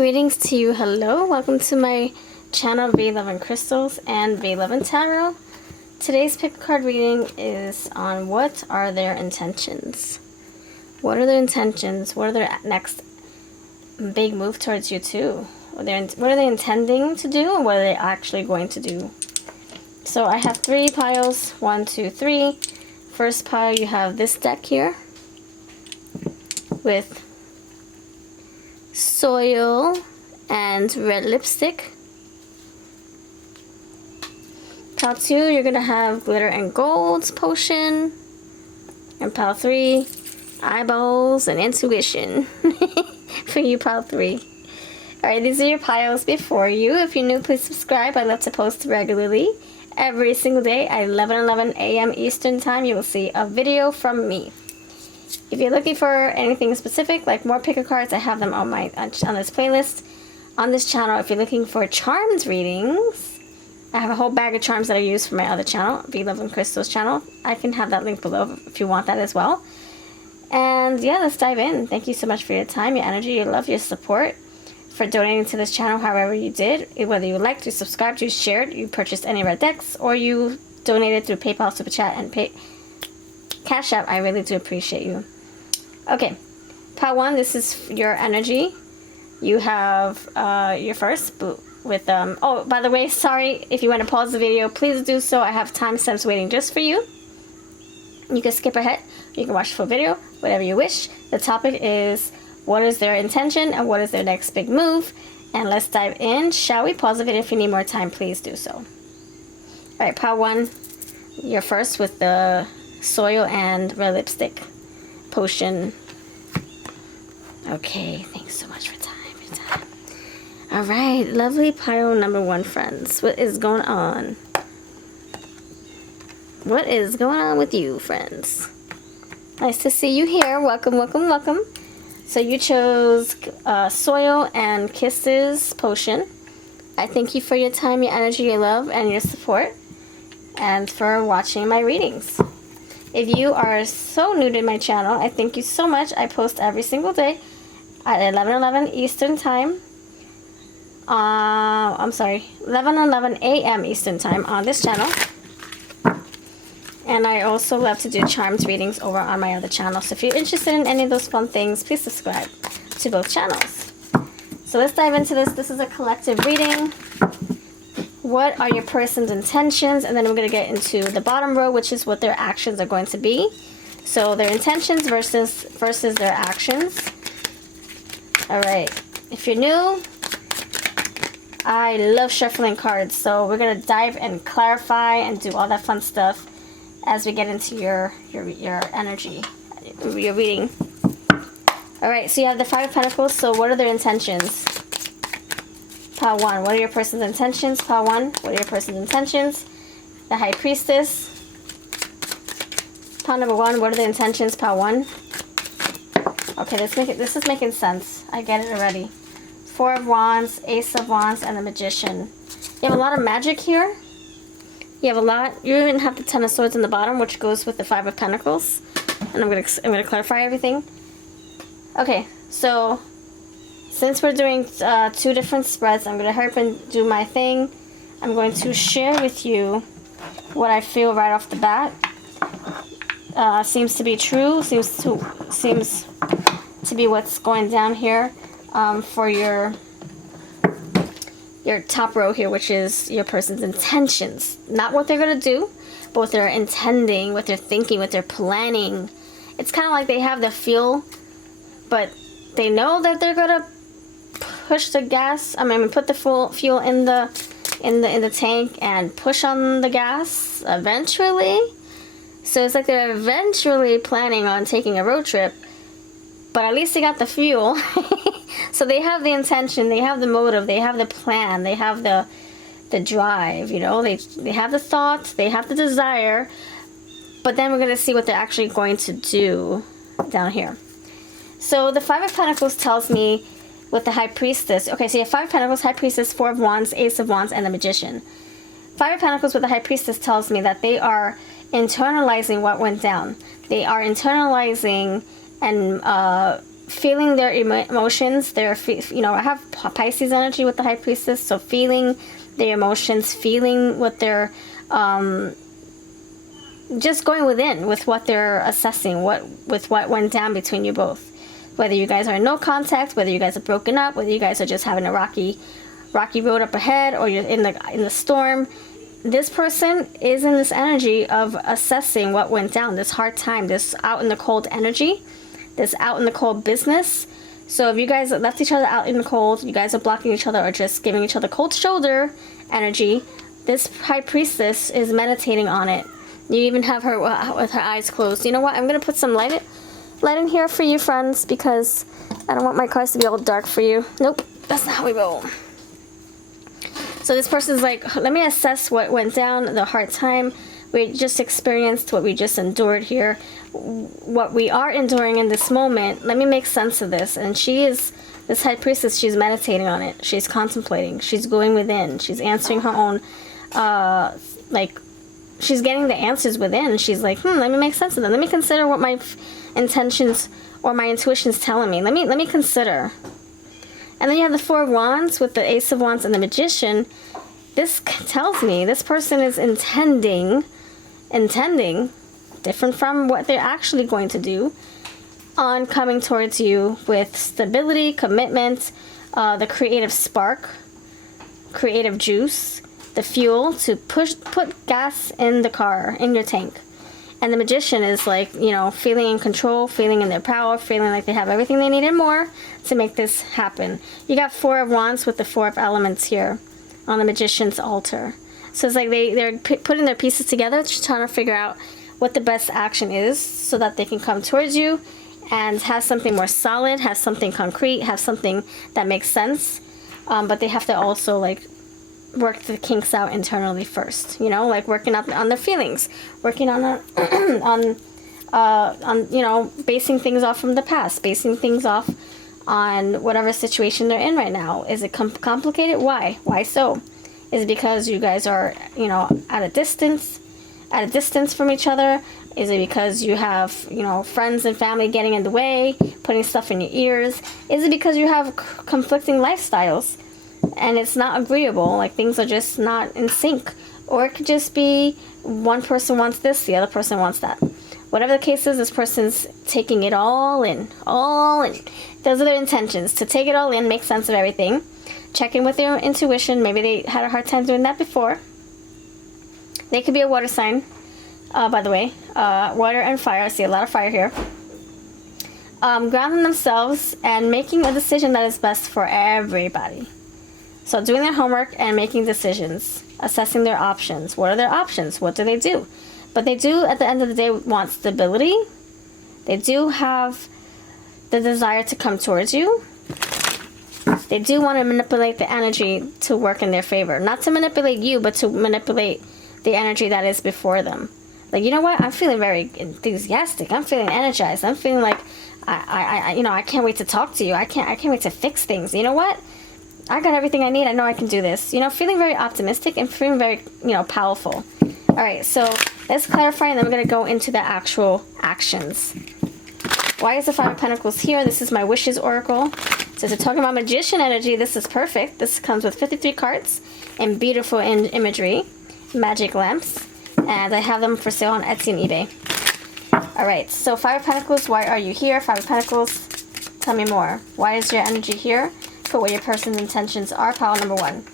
Greetings to you. Hello. Welcome to my channel, VLoveCrystals and VLoveTarot. Today's pick card reading is on what are their intentions. What are their intentions? What are their next big move towards you too? What are they intending to do, and what are they actually going to do? So I have 3 piles. 1, 2, 3. First pile, you have this deck here with soil and red lipstick. Pile 2, you're going to have glitter and gold potion. And pile 3, eyeballs and intuition. For you, pile 3. Alright, these are your piles before you. If you're new, please subscribe. I love to post regularly. Every single day at 11 a.m. Eastern Time, you will see a video from me. If you're looking for anything specific, like more picker cards, I have them on this playlist on this channel. If you're looking for charms readings, I have a whole bag of charms that I use for my other channel, VLoveCrystals channel. I can have that link below if you want that as well. And yeah, let's dive in. Thank you so much for your time, your energy, your love, your support, for donating to this channel however you did. Whether you liked, you subscribed, you shared, you purchased any red decks, or you donated through PayPal, Super Chat, and Cash App, I really do appreciate you. Okay, pile 1, this is your energy. You have your first with oh, by the way, sorry if you want to pause the video, please do so. I have timestamps waiting just for you. You can skip ahead, you can watch the full video, whatever you wish. The topic is what is their intention and what is their next big move, and let's dive in, shall we? Pause the video if you need more time, please do so. Alright, pile 1, you're first with the soil and red lipstick potion. Okay, thanks so much for your time. Alright, lovely pile number 1, friends. What is going on? What is going on with you, friends? Nice to see you here. Welcome, welcome, welcome. So you chose soil and kisses potion. I thank you for your time, your energy, your love, and your support, and for watching my readings. If you are so new to my channel, I thank you so much. I post every single day at 11 Eastern Time. I'm sorry, 11 a.m. Eastern Time on this channel. And I also love to do charms readings over on my other channel. So if you're interested in any of those fun things, please subscribe to both channels. So let's dive into this. This is a collective reading. What are your person's intentions? And then we're going to get into the bottom row, which is what their actions are going to be. So their intentions versus their actions. Alright, if you're new, I love shuffling cards. So we're going to dive and clarify and do all that fun stuff as we get into your energy, your reading. Alright, so you have the 5 of Pentacles. So what are their intentions? Pile 1, what are your person's intentions? Pile 1, what are your person's intentions? The High Priestess. Pile number 1, what are the intentions? Pile 1. Okay, this is making sense. I get it already. 4 of Wands, Ace of Wands, and the Magician. You have a lot of magic here. You have a lot. You even have the 10 of Swords in the bottom, which goes with the 5 of Pentacles. And I'm gonna clarify everything. Okay, so since we're doing 2 different spreads, I'm gonna hurry up and do my thing. I'm going to share with you what I feel right off the bat. Seems to be true. Seems to be what's going down here for your top row here, which is your person's intentions. Not what they're going to do, but what they're intending, what they're thinking, what they're planning. It's kind of like they have the feel, but they know that they're going to push the gas. Put the fuel in the tank and push on the gas eventually. So it's like they're eventually planning on taking a road trip, but at least they got the fuel. So they have the intention, they have the motive, they have the plan, they have the drive, you know, they have the thoughts, they have the desire, but then we're going to see what they're actually going to do down here. So the 5 of Pentacles tells me with the High Priestess, okay, so you have 5 of Pentacles, High Priestess, 4 of Wands, Ace of Wands, and the Magician. 5 of Pentacles with the High Priestess tells me that they are internalizing what went down. They are internalizing and feeling their emotions, you know, I have Pisces energy with the High Priestess, so feeling their emotions, feeling what they're, just going within with what they're assessing, with what went down between you both. Whether you guys are in no contact, whether you guys are broken up, whether you guys are just having a rocky road up ahead, or you're in the storm. This person is in this energy of assessing what went down, this hard time, this out in the cold energy, this out in the cold business. So if you guys left each other out in the cold, you guys are blocking each other or just giving each other cold shoulder energy, this High Priestess is meditating on it. You even have her with her eyes closed. You know what? I'm going to put some light in here for you, friends, because I don't want my cards to be all dark for you. Nope, that's not how we roll. So this person's like, let me assess what went down, the hard time we just experienced, what we just endured here, what we are enduring in this moment. Let me make sense of this. And she is, this High Priestess, she's meditating on it. She's contemplating. She's going within. She's answering her own, she's getting the answers within. She's like, let me make sense of them. Let me consider what my intentions or my intuition's telling me. Let me consider. And then you have the Four of Wands with the Ace of Wands and the Magician. This tells me this person is intending, different from what they're actually going to do, on coming towards you with stability, commitment, the creative spark, creative juice, the fuel to put gas in the car, in your tank. And the Magician is like, you know, feeling in control, feeling in their power, feeling like they have everything they need and more to make this happen. You got Four of Wands with the Four of Elements here on the Magician's altar. So it's like they're putting their pieces together, just trying to figure out what the best action is so that they can come towards you and have something more solid, have something concrete, have something that makes sense. But they have to also, like, work the kinks out internally first, you know, like working up on their feelings, working on you know, basing things off from the past, basing things off on whatever situation they're in right now. Is it complicated? Why so? Is it because you guys are, you know, at a distance from each other? Is it because you have, you know, friends and family getting in the way, putting stuff in your ears? Is it because you have conflicting lifestyles and it's not agreeable, like things are just not in sync? Or it could just be one person wants this, the other person wants that. Whatever the case is, this person's taking it all in. Those are their intentions, to take it all in, make sense of everything. Check in with your intuition. Maybe they had a hard time doing that before. They could be a water sign, by the way. Water and fire. I see a lot of fire here. Grounding themselves and making a decision that is best for everybody. So doing their homework and making decisions. Assessing their options. What are their options? What do they do? But they do, at the end of the day, want stability. They do have the desire to come towards you. They do want to manipulate the energy to work in their favor. Not to manipulate you, but to manipulate the energy that is before them. Like, you know what? I'm feeling very enthusiastic. I'm feeling energized. I'm feeling like, I can't wait to talk to you. I can't wait to fix things. You know what? I got everything I need. I know I can do this. You know, feeling very optimistic and feeling very, you know, powerful. All right, so let's clarify, and then we're going to go into the actual actions. Why is the Five of Pentacles here? This is my wishes oracle. So if we're talking about Magician energy, this is perfect. This comes with 53 cards and beautiful imagery, magic lamps, and I have them for sale on Etsy and eBay. All right, so Five of Pentacles, why are you here? Five of Pentacles, tell me more. Why is your energy here? For what your person's intentions are. Pile number one.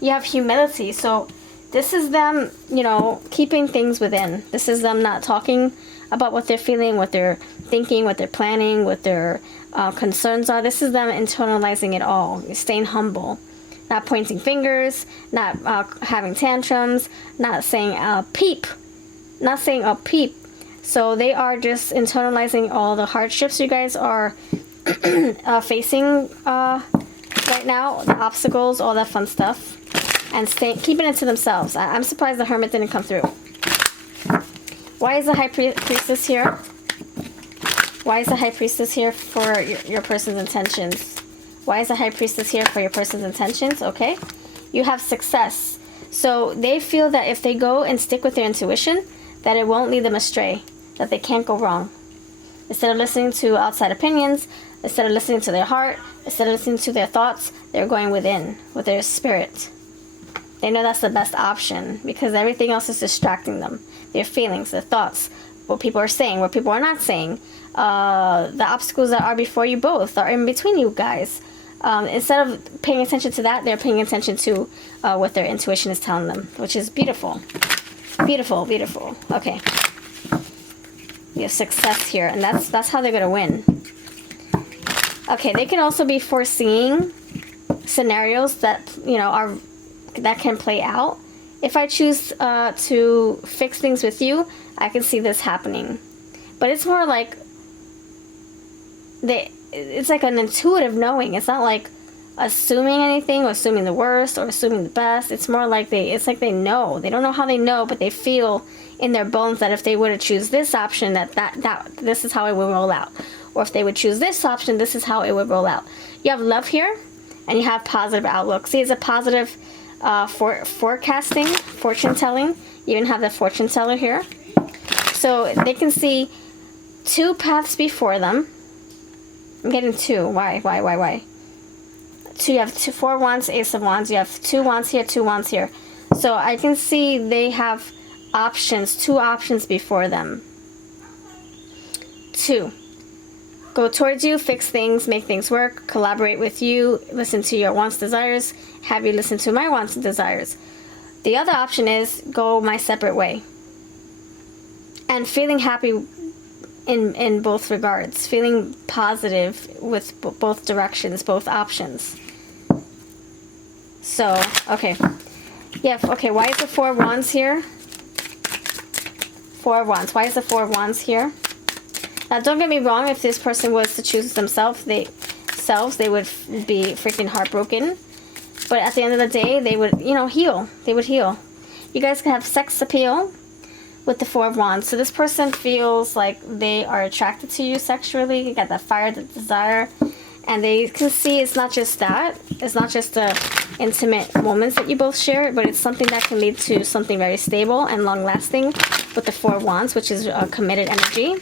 You have humility. So this is them, you know, keeping things within. This is them not talking about what they're feeling, what they're thinking, what they're planning, what their concerns are. This is them internalizing it all. You're staying humble. Not pointing fingers, not having tantrums, not saying a peep. Not saying a peep. So they are just internalizing all the hardships you guys are facing right now, the obstacles, all that fun stuff, and keeping it to themselves. I'm surprised the Hermit didn't come through. Why is the High Priestess here? Why is the High Priestess here for your person's intentions? Why is the High Priestess here for your person's intentions? Okay, you have success. So they feel that if they go and stick with their intuition, that it won't lead them astray, that they can't go wrong. Instead of listening to outside opinions, instead of listening to their heart, instead of listening to their thoughts, they're going within with their spirit. They know that's the best option because everything else is distracting them. Their feelings, their thoughts, what people are saying, what people are not saying, the obstacles that are before you both are in between you guys. Instead of paying attention to that, they're paying attention to what their intuition is telling them, which is beautiful. Beautiful, beautiful. Okay. You have success here, and that's how they're going to win. Okay, they can also be foreseeing scenarios that, you know, that can play out. If I choose to fix things with you, I can see this happening. But it's more like it's like an intuitive knowing. It's not like assuming anything or assuming the worst or assuming the best. It's more like it's like they know. They don't know how they know, but they feel in their bones that if they were to choose this option, that this is how it would roll out. Or if they would choose this option, this is how it would roll out. You have love here, and you have positive outlook. See, it's a positive forecasting, fortune telling. You even have the fortune teller here. So they can see two paths before them. I'm getting two. Why? Two, you have 4 wands, Ace of Wands. You have 2 wands here, 2 wands here. So I can see they have options, 2 options before them. 2. Go towards you, fix things, make things work, collaborate with you, listen to your wants, desires, have you listen to my wants and desires. The other option is go my separate way. And feeling happy in both regards, feeling positive with both directions, both options. So, okay. Yeah, okay, why is the 4 of Wands here? 4 of Wands. Why is the 4 of Wands here? Now, don't get me wrong, if this person was to choose themselves, they would be freaking heartbroken. But at the end of the day, they would, you know, heal. They would heal. You guys can have sex appeal with the 4 of Wands. So this person feels like they are attracted to you sexually. You got that fire, the desire. And they can see it's not just that. It's not just the intimate moments that you both share, but it's something that can lead to something very stable and long-lasting with the 4 of Wands, which is committed energy.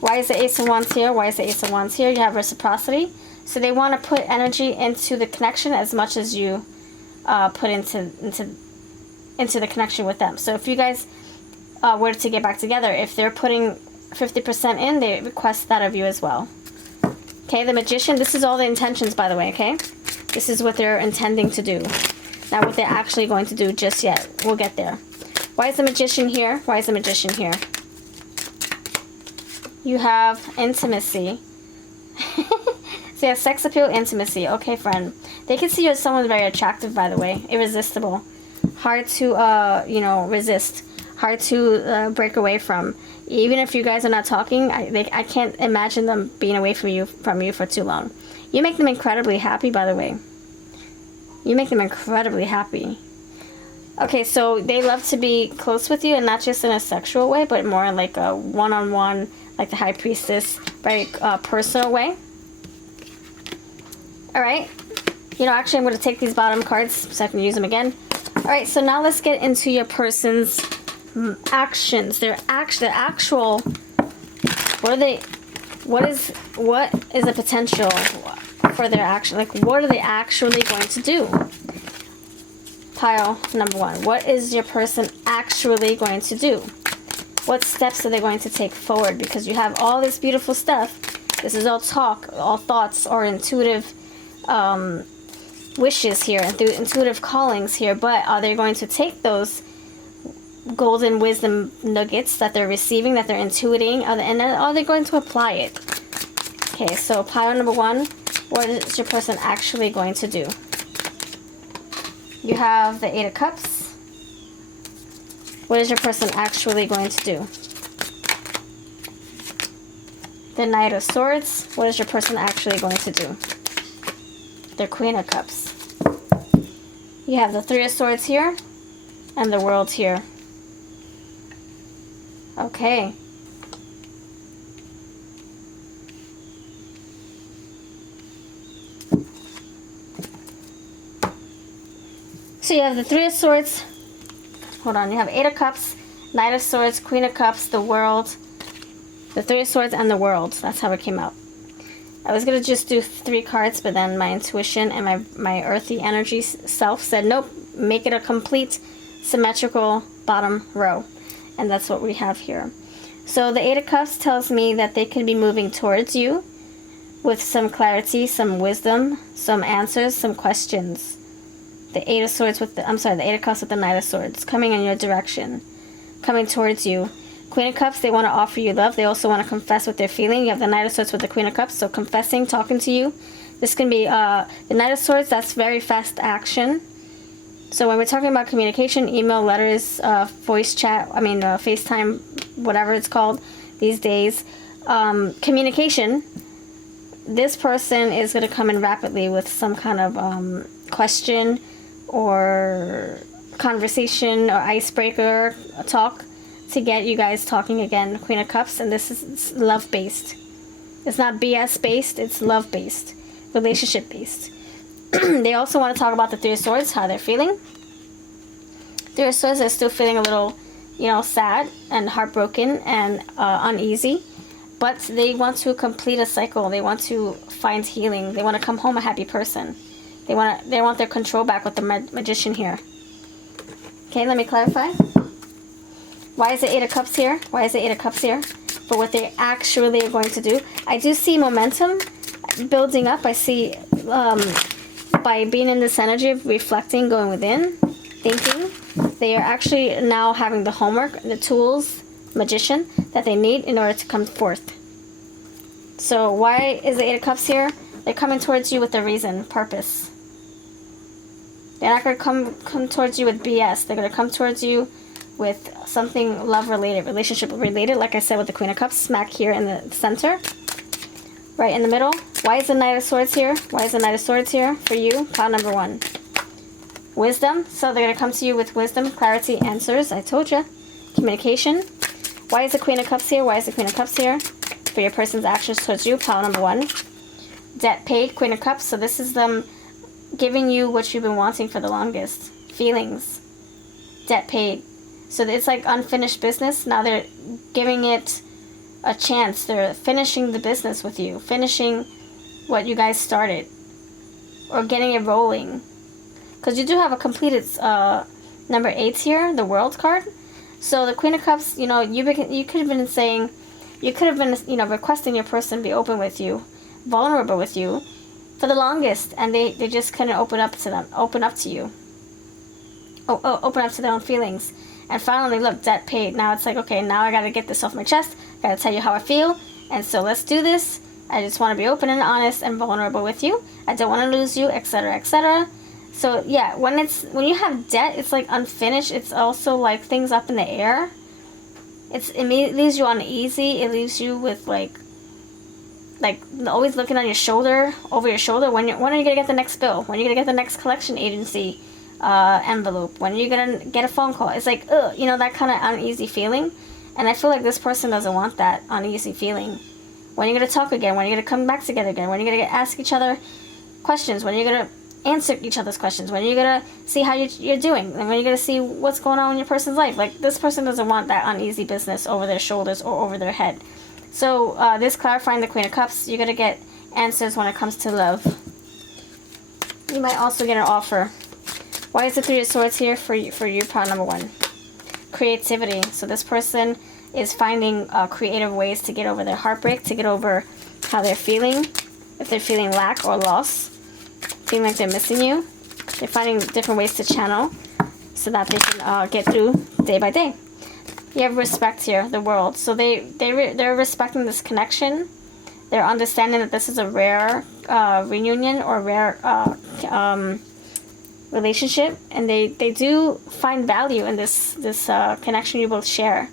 Why is the Ace of Wands here? Why is the Ace of Wands here? You have reciprocity. So they want to put energy into the connection as much as you put into the connection with them. So if you guys were to get back together, if they're putting 50% in, they request that of you as well. Okay, the Magician, this is all the intentions, by the way, okay? This is what they're intending to do. Not what they're actually going to do just yet. We'll get there. Why is the Magician here? Why is the Magician here? You have intimacy. So you have sex appeal, intimacy. Okay, friend. They can see you as someone very attractive, by the way. Irresistible. Hard to, you know, resist. Hard to break away from. Even if you guys are not talking, I can't imagine them being away from you for too long. You make them incredibly happy, by the way. You make them incredibly happy. Okay, so they love to be close with you, and not just in a sexual way, but more in like a one-on-one, like the High Priestess, very personal way. Alright. You know, actually, I'm going to take these bottom cards so I can use them again. Alright, so now let's get into your person's actions. Their actual, what is the potential for their action? Like, what are they actually going to do? Pile number 1. What is your person actually going to do? What steps are they going to take forward? Because you have all this beautiful stuff. This is all talk, all thoughts, or intuitive wishes here, intuitive callings here. But are they going to take those golden wisdom nuggets that they're receiving, that they're intuiting, and are they going to apply it? Okay, so pile number 1. What is your person actually going to do? You have the 8 of Cups. What is your person actually going to do? The Knight of Swords. What is your person actually going to do? The Queen of Cups. You have the 3 of Swords here, and the World here. Okay. So you have the 3 of Swords. Hold on, you have 8 of Cups, Knight of Swords, Queen of Cups, the World, The Three of Swords and the World. That's how it came out. I was going to just do 3 cards, but then my intuition and my earthy energy self said, nope, make it a complete symmetrical bottom row. And that's what we have here. So the Eight of Cups tells me that they can be moving towards you with some clarity, some wisdom, some answers, some questions. The Eight of Swords with the, the Eight of Cups with the Knight of Swords coming in your direction, coming towards you. Queen of Cups, they want to offer you love. They also want to confess what they're feeling. You have the Knight of Swords with the Queen of Cups, so confessing, talking to you. This can be the Knight of Swords, that's very fast action. So when we're talking about communication, email, letters, voice chat, FaceTime, whatever it's called these days, communication, this person is going to come in rapidly with some kind of question or conversation or icebreaker talk to get you guys talking again. Queen of Cups, and this is love-based. It's not BS-based, it's love-based, relationship-based. They also want to talk about the Three of Swords, how they're feeling. Three of Swords are still feeling a little, sad and heartbroken and uneasy. But they want to complete a cycle. They want to find healing. They want to come home a happy person. They want their control back with the Magician here. Okay, let me clarify. Why is the Eight of Cups here? Why is the Eight of Cups here? For what they actually are going to do. I do see momentum building up. I see by being in this energy of reflecting, going within, thinking, they are actually now having the homework, the tools, Magician, that they need in order to come forth. So why is the Eight of Cups here? They're coming towards you with a reason, purpose. They're not going to come towards you with BS. They're going to come towards you with something love-related, relationship-related, like I said with the Queen of Cups, smack here in the center. Right in the middle. Why is the Knight of Swords here? Why is the Knight of Swords here for you? Pile number 1. Wisdom. So they're going to come to you with wisdom, clarity, answers. I told you. Communication. Why is the Queen of Cups here? Why is the Queen of Cups here? For your person's actions towards you. Pile number 1. Debt paid. Queen of Cups. So this is them giving you what you've been wanting for the longest. Feelings. Debt paid. So it's like unfinished business. Now they're giving it a chance. They're finishing the business with you. Finishing what you guys started. Or getting it rolling. Because you do have a completed number 8 here. The World card. So the Queen of Cups, you could have been saying, you could have been, requesting your person be open with you. Vulnerable with you. For the longest. And they just couldn't open up to them. Open up to you. Open up to their own feelings. And finally, look, debt paid. Now it's like, okay, now I got to get this off my chest. I got to tell you how I feel. And so let's do this. I just want to be open and honest and vulnerable with you. I don't want to lose you, etc., etc. So, yeah, when you have debt, it's like unfinished. It's also like things up in the air. It leaves you uneasy. It leaves you with like always looking on your shoulder, over your shoulder. When are you going to get the next bill? When are you going to get the next collection agency envelope? When are you going to get a phone call? It's like, ugh, that kind of uneasy feeling. And I feel like this person doesn't want that uneasy feeling. When are you going to talk again? When are you going to come back together again? When are you going to ask each other questions? When are you going to answer each other's questions? When are you going to see how you're doing? And when are you going to see what's going on in your person's life? Like, this person doesn't want that uneasy business over their shoulders or over their head. So, this clarifying the Queen of Cups, you're going to get answers when it comes to love. You might also get an offer. Why is the Three of Swords here for you? Part number 1. Creativity. So this person is finding creative ways to get over their heartbreak, to get over how they're feeling. If they're feeling lack or loss, feeling like they're missing you, they're finding different ways to channel so that they can get through day by day. You have respect here, the World. So they're respecting this connection. They're understanding that this is a rare reunion or rare relationship, and they do find value in this connection you both share.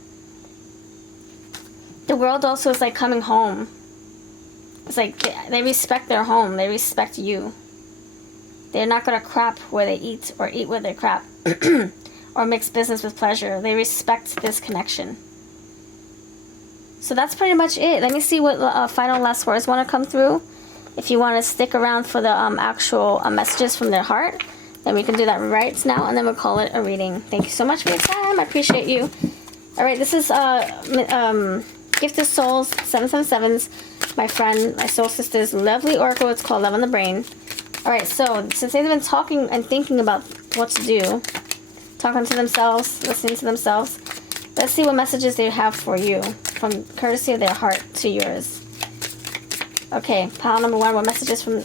The World also is like coming home. It's like they respect their home. They respect you. They're not going to crap where they eat or eat where they crap or mix business with pleasure. They respect this connection. So that's pretty much it. Let me see what final last words want to come through. If you want to stick around for the actual messages from their heart, then we can do that right now, and then we'll call it a reading. Thank you so much for your time. I appreciate you. All right, this is Gifted Souls 777's, my friend, my soul sister's lovely oracle. It's called Love on the Brain. Alright, so since they've been talking and thinking about what to do, talking to themselves, listening to themselves, let's see what messages they have for you from courtesy of their heart to yours. Okay, pile number 1, what messages from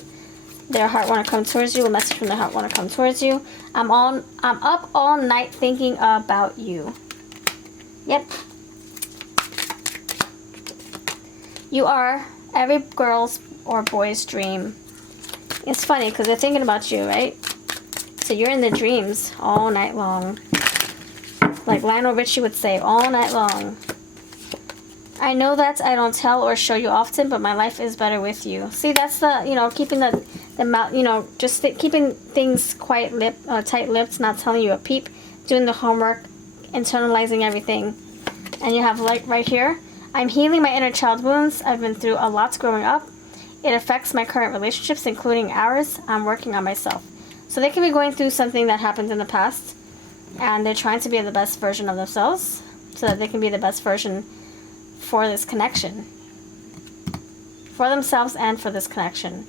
their heart want to come towards you? What message from their heart want to come towards you? I'm up all night thinking about you. Yep. You are every girl's or boy's dream. It's funny because they're thinking about you, right? So you're in their dreams all night long. Like Lionel Richie would say, all night long. I know that I don't tell or show you often, but my life is better with you. See, that's the, you know, keeping the mouth, you know, just keeping things tight-lipped, not telling you a peep, doing the homework, internalizing everything. And you have, like, right here, I'm healing my inner child wounds. I've been through a lot growing up. It affects my current relationships, including ours. I'm working on myself. So they could be going through something that happened in the past, and they're trying to be the best version of themselves so that they can be the best version for this connection. For themselves and for this connection.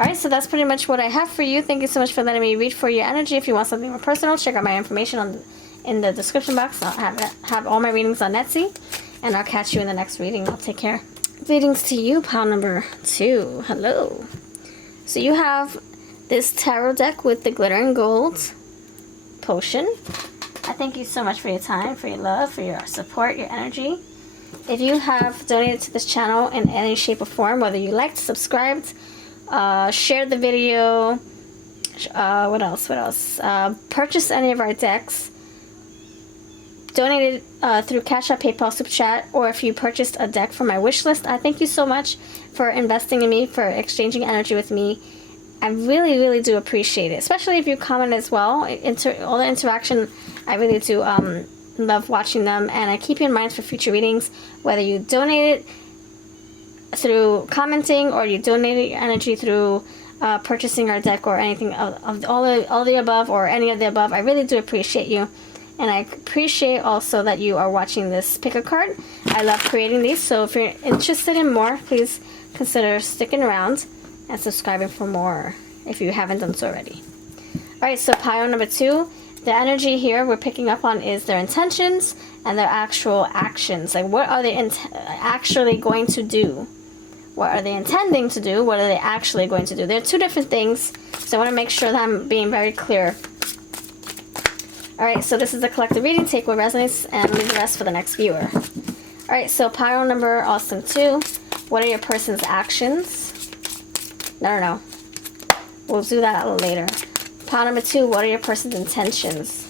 Alright, so that's pretty much what I have for you. Thank you so much for letting me read for your energy. If you want something more personal, check out my information in the description box. I'll have all my readings on Etsy. And I'll catch you in the next reading. I'll take care. Readings to you, pile number 2. Hello. So you have this tarot deck with the glitter and gold potion. I thank you so much for your time, for your love, for your support, your energy. If you have donated to this channel in any shape or form, whether you liked, subscribed, shared the video, what else? Purchased any of our decks, donated through Cash App, PayPal, Super Chat, or if you purchased a deck from my wish list, I thank you so much for investing in me, for exchanging energy with me. I really, really do appreciate it, especially if you comment as well. All the interaction, I really do love watching them, and I keep you in mind for future readings, whether you donate it through commenting or you donate your energy through purchasing our deck or anything of all the above or any of the above. I really do appreciate you. And I appreciate also that you are watching this pick a card. I love creating these, so if you're interested in more, please consider sticking around and subscribing for more if you haven't done so already. Alright, so pile number 2, the energy here we're picking up on is their intentions and their actual actions. Like, what are they actually going to do? What are they intending to do? What are they actually going to do? They're two different things, so I want to make sure that I'm being very clear. Alright, so this is a collective reading. Take what resonates and leave the rest for the next viewer. Alright, so pile number also 2. What are your person's actions? No. We'll do that a little later. Pile number 2. What are your person's intentions?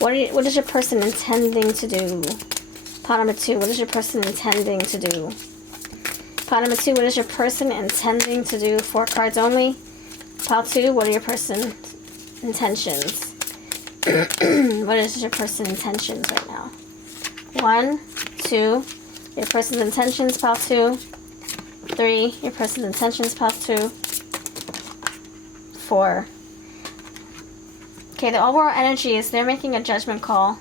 What is your person intending to do? Pile number 2. What is your person intending to do? Pile number 2. What is your person intending to do? 4 cards only. Pile 2. What are your person intentions? What is your person's intentions right now? 1, 2, your person's intentions, pile 2. 3, your person's intentions, pile 2. 4. Okay, the overall energy is they're making a judgment call.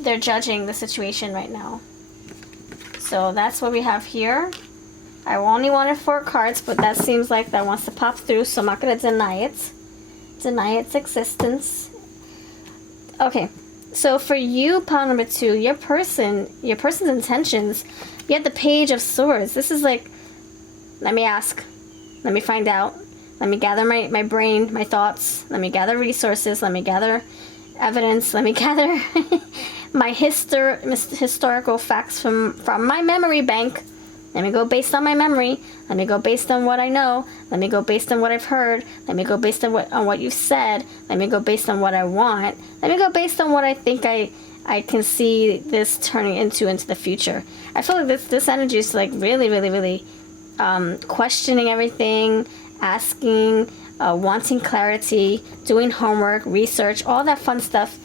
They're judging the situation right now. So that's what we have here. I only wanted 4 cards, but that seems like that wants to pop through, so I'm not going to deny it. Deny its existence. Okay, so for you, pile number 2, your person's intentions, you have the Page of Swords. This is like, let me ask, let me find out, let me gather my brain, my thoughts, let me gather resources, let me gather evidence, let me gather my historical facts from my memory bank. Let me go based on my memory. Let me go based on what I know. Let me go based on what I've heard. Let me go based on what you've said. Let me go based on what I want. Let me go based on what I think I can see this turning into the future. I feel like this energy is like really, really, really questioning everything, asking, wanting clarity, doing homework, research, all that fun stuff.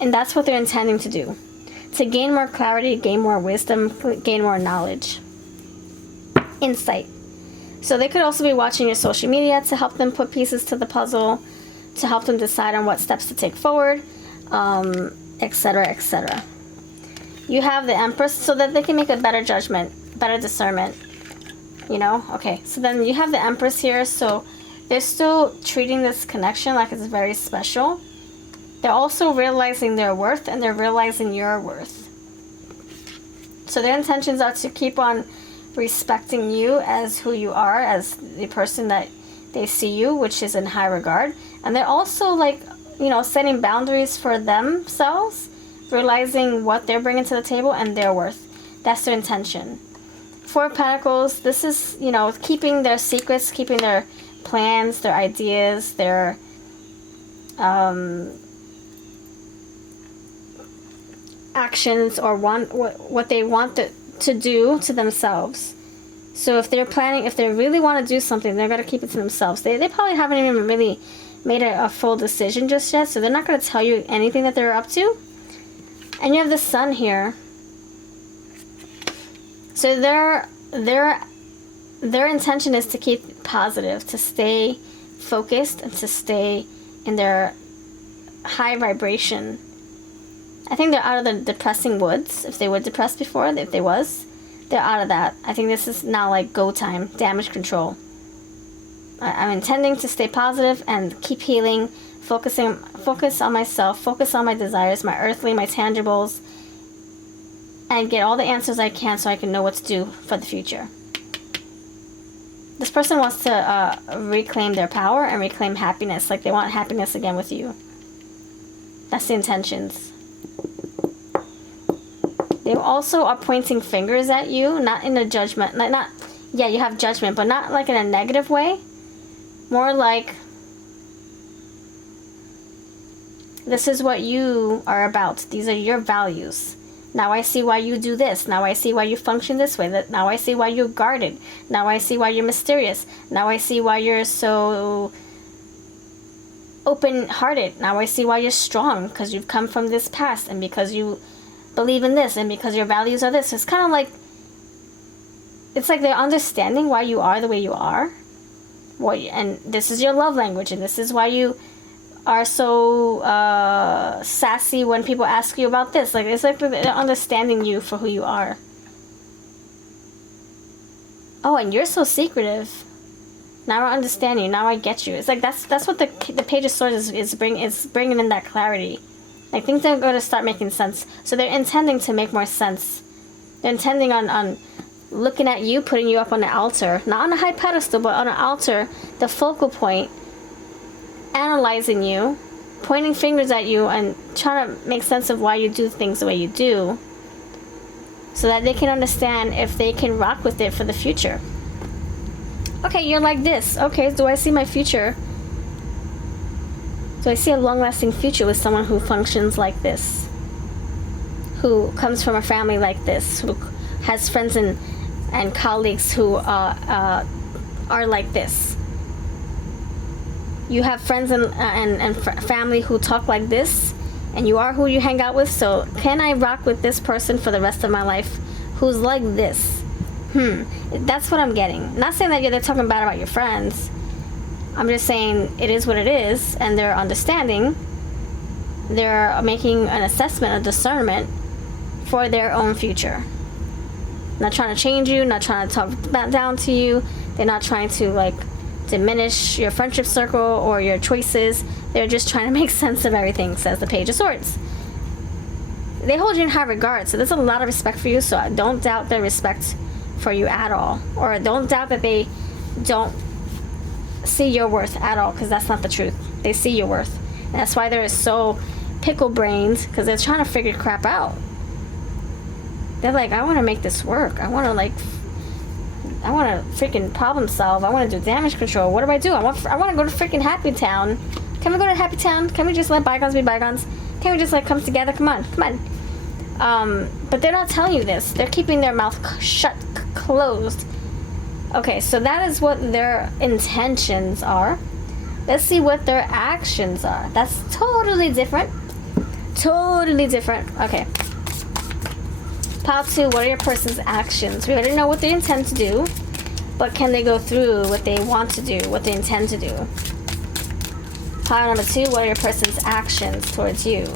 And that's what they're intending to do. To gain more clarity, gain more wisdom, gain more knowledge. Insight. So they could also be watching your social media to help them put pieces to the puzzle, to help them decide on what steps to take forward, etc., etc. You have the Empress so that they can make a better judgment, better discernment. You know? Okay, so then you have the Empress here, so they're still treating this connection like it's very special. They're also realizing their worth, and they're realizing your worth. So their intentions are to keep on respecting you as who you are, as the person that they see you, which is in high regard. And they're also, like, you know, setting boundaries for themselves, realizing what they're bringing to the table and their worth. That's their intention. Four of Pentacles, this is, you know, keeping their secrets, keeping their plans, their ideas, their actions, or what they want to do to themselves. So if they're planning, if they really want to do something, they're going to keep it to themselves. They probably haven't even really made a full decision just yet, so they're not going to tell you anything that they're up to. And you have the Sun here. So their intention is to keep positive, to stay focused, and to stay in their high vibration. I think they're out of the depressing woods. If they were depressed before, if they was, they're out of that. I think this is now like go time, damage control. I'm intending to stay positive and keep healing, focus on myself, focus on my desires, my earthly, my tangibles, and get all the answers I can so I can know what to do for the future. This person wants to reclaim their power and reclaim happiness, like they want happiness again with you. That's the intentions. They also are pointing fingers at you, not in a judgment, yeah, you have judgment, but not like in a negative way. More like, this is what you are about. These are your values. Now I see why you do this. Now I see why you function this way. Now I see why you're guarded. Now I see why you're mysterious. Now I see why you're so open-hearted. Now I see why you're strong, because you've come from this past, and because you believe in this, and because your values are this. It's kind of like, it's like they're understanding why you are the way you are. And this is your love language, and this is why you are so sassy when people ask you about this. Like, it's like they're understanding you for who you are. Oh, and you're so secretive. Now I understand you. Now I get you. It's like that's what the Page of Swords is bringing in, that clarity. Like, things are going to start making sense. So they're intending to make more sense. They're intending on looking at you, putting you up on the altar. Not on a high pedestal, but on an altar, the focal point. Analyzing you, pointing fingers at you, and trying to make sense of why you do things the way you do. So that they can understand if they can rock with it for the future. Okay, you're like this. Okay, do I see my future? So I see a long-lasting future with someone who functions like this, who comes from a family like this, who has friends and colleagues who are like this. You have friends and family who talk like this, and you are who you hang out with. So can I rock with this person for the rest of my life who's like this? That's what I'm getting. Not saying that they're talking bad about your friends. I'm just saying it is what it is, and they're understanding. They're making an assessment, a discernment for their own future. Not trying to change you, not trying to talk down to you. They're not trying to, like, diminish your friendship circle or your choices. They're just trying to make sense of everything, says the Page of Swords. They hold you in high regard, so there's a lot of respect for you, so I don't doubt their respect for you at all. Or don't doubt that they don't see your worth at all, because that's not the truth. They see your worth. And that's why they're so pickle-brained, because they're trying to figure crap out. They're like, I want to make this work. I want to freaking problem solve. I want to do damage control. What do I do? I want to go to freaking Happy Town. Can we go to Happy Town? Can we just let bygones be bygones? Can we just, like, come together? Come on. But they're not telling you this. They're keeping their mouth shut, closed. Okay, so that is what their intentions are. Let's see what their actions are. That's totally different. Totally different. Okay. Pile 2, what are your person's actions? We already know what they intend to do, but can they go through what they want to do, what they intend to do? Pile number 2, what are your person's actions towards you?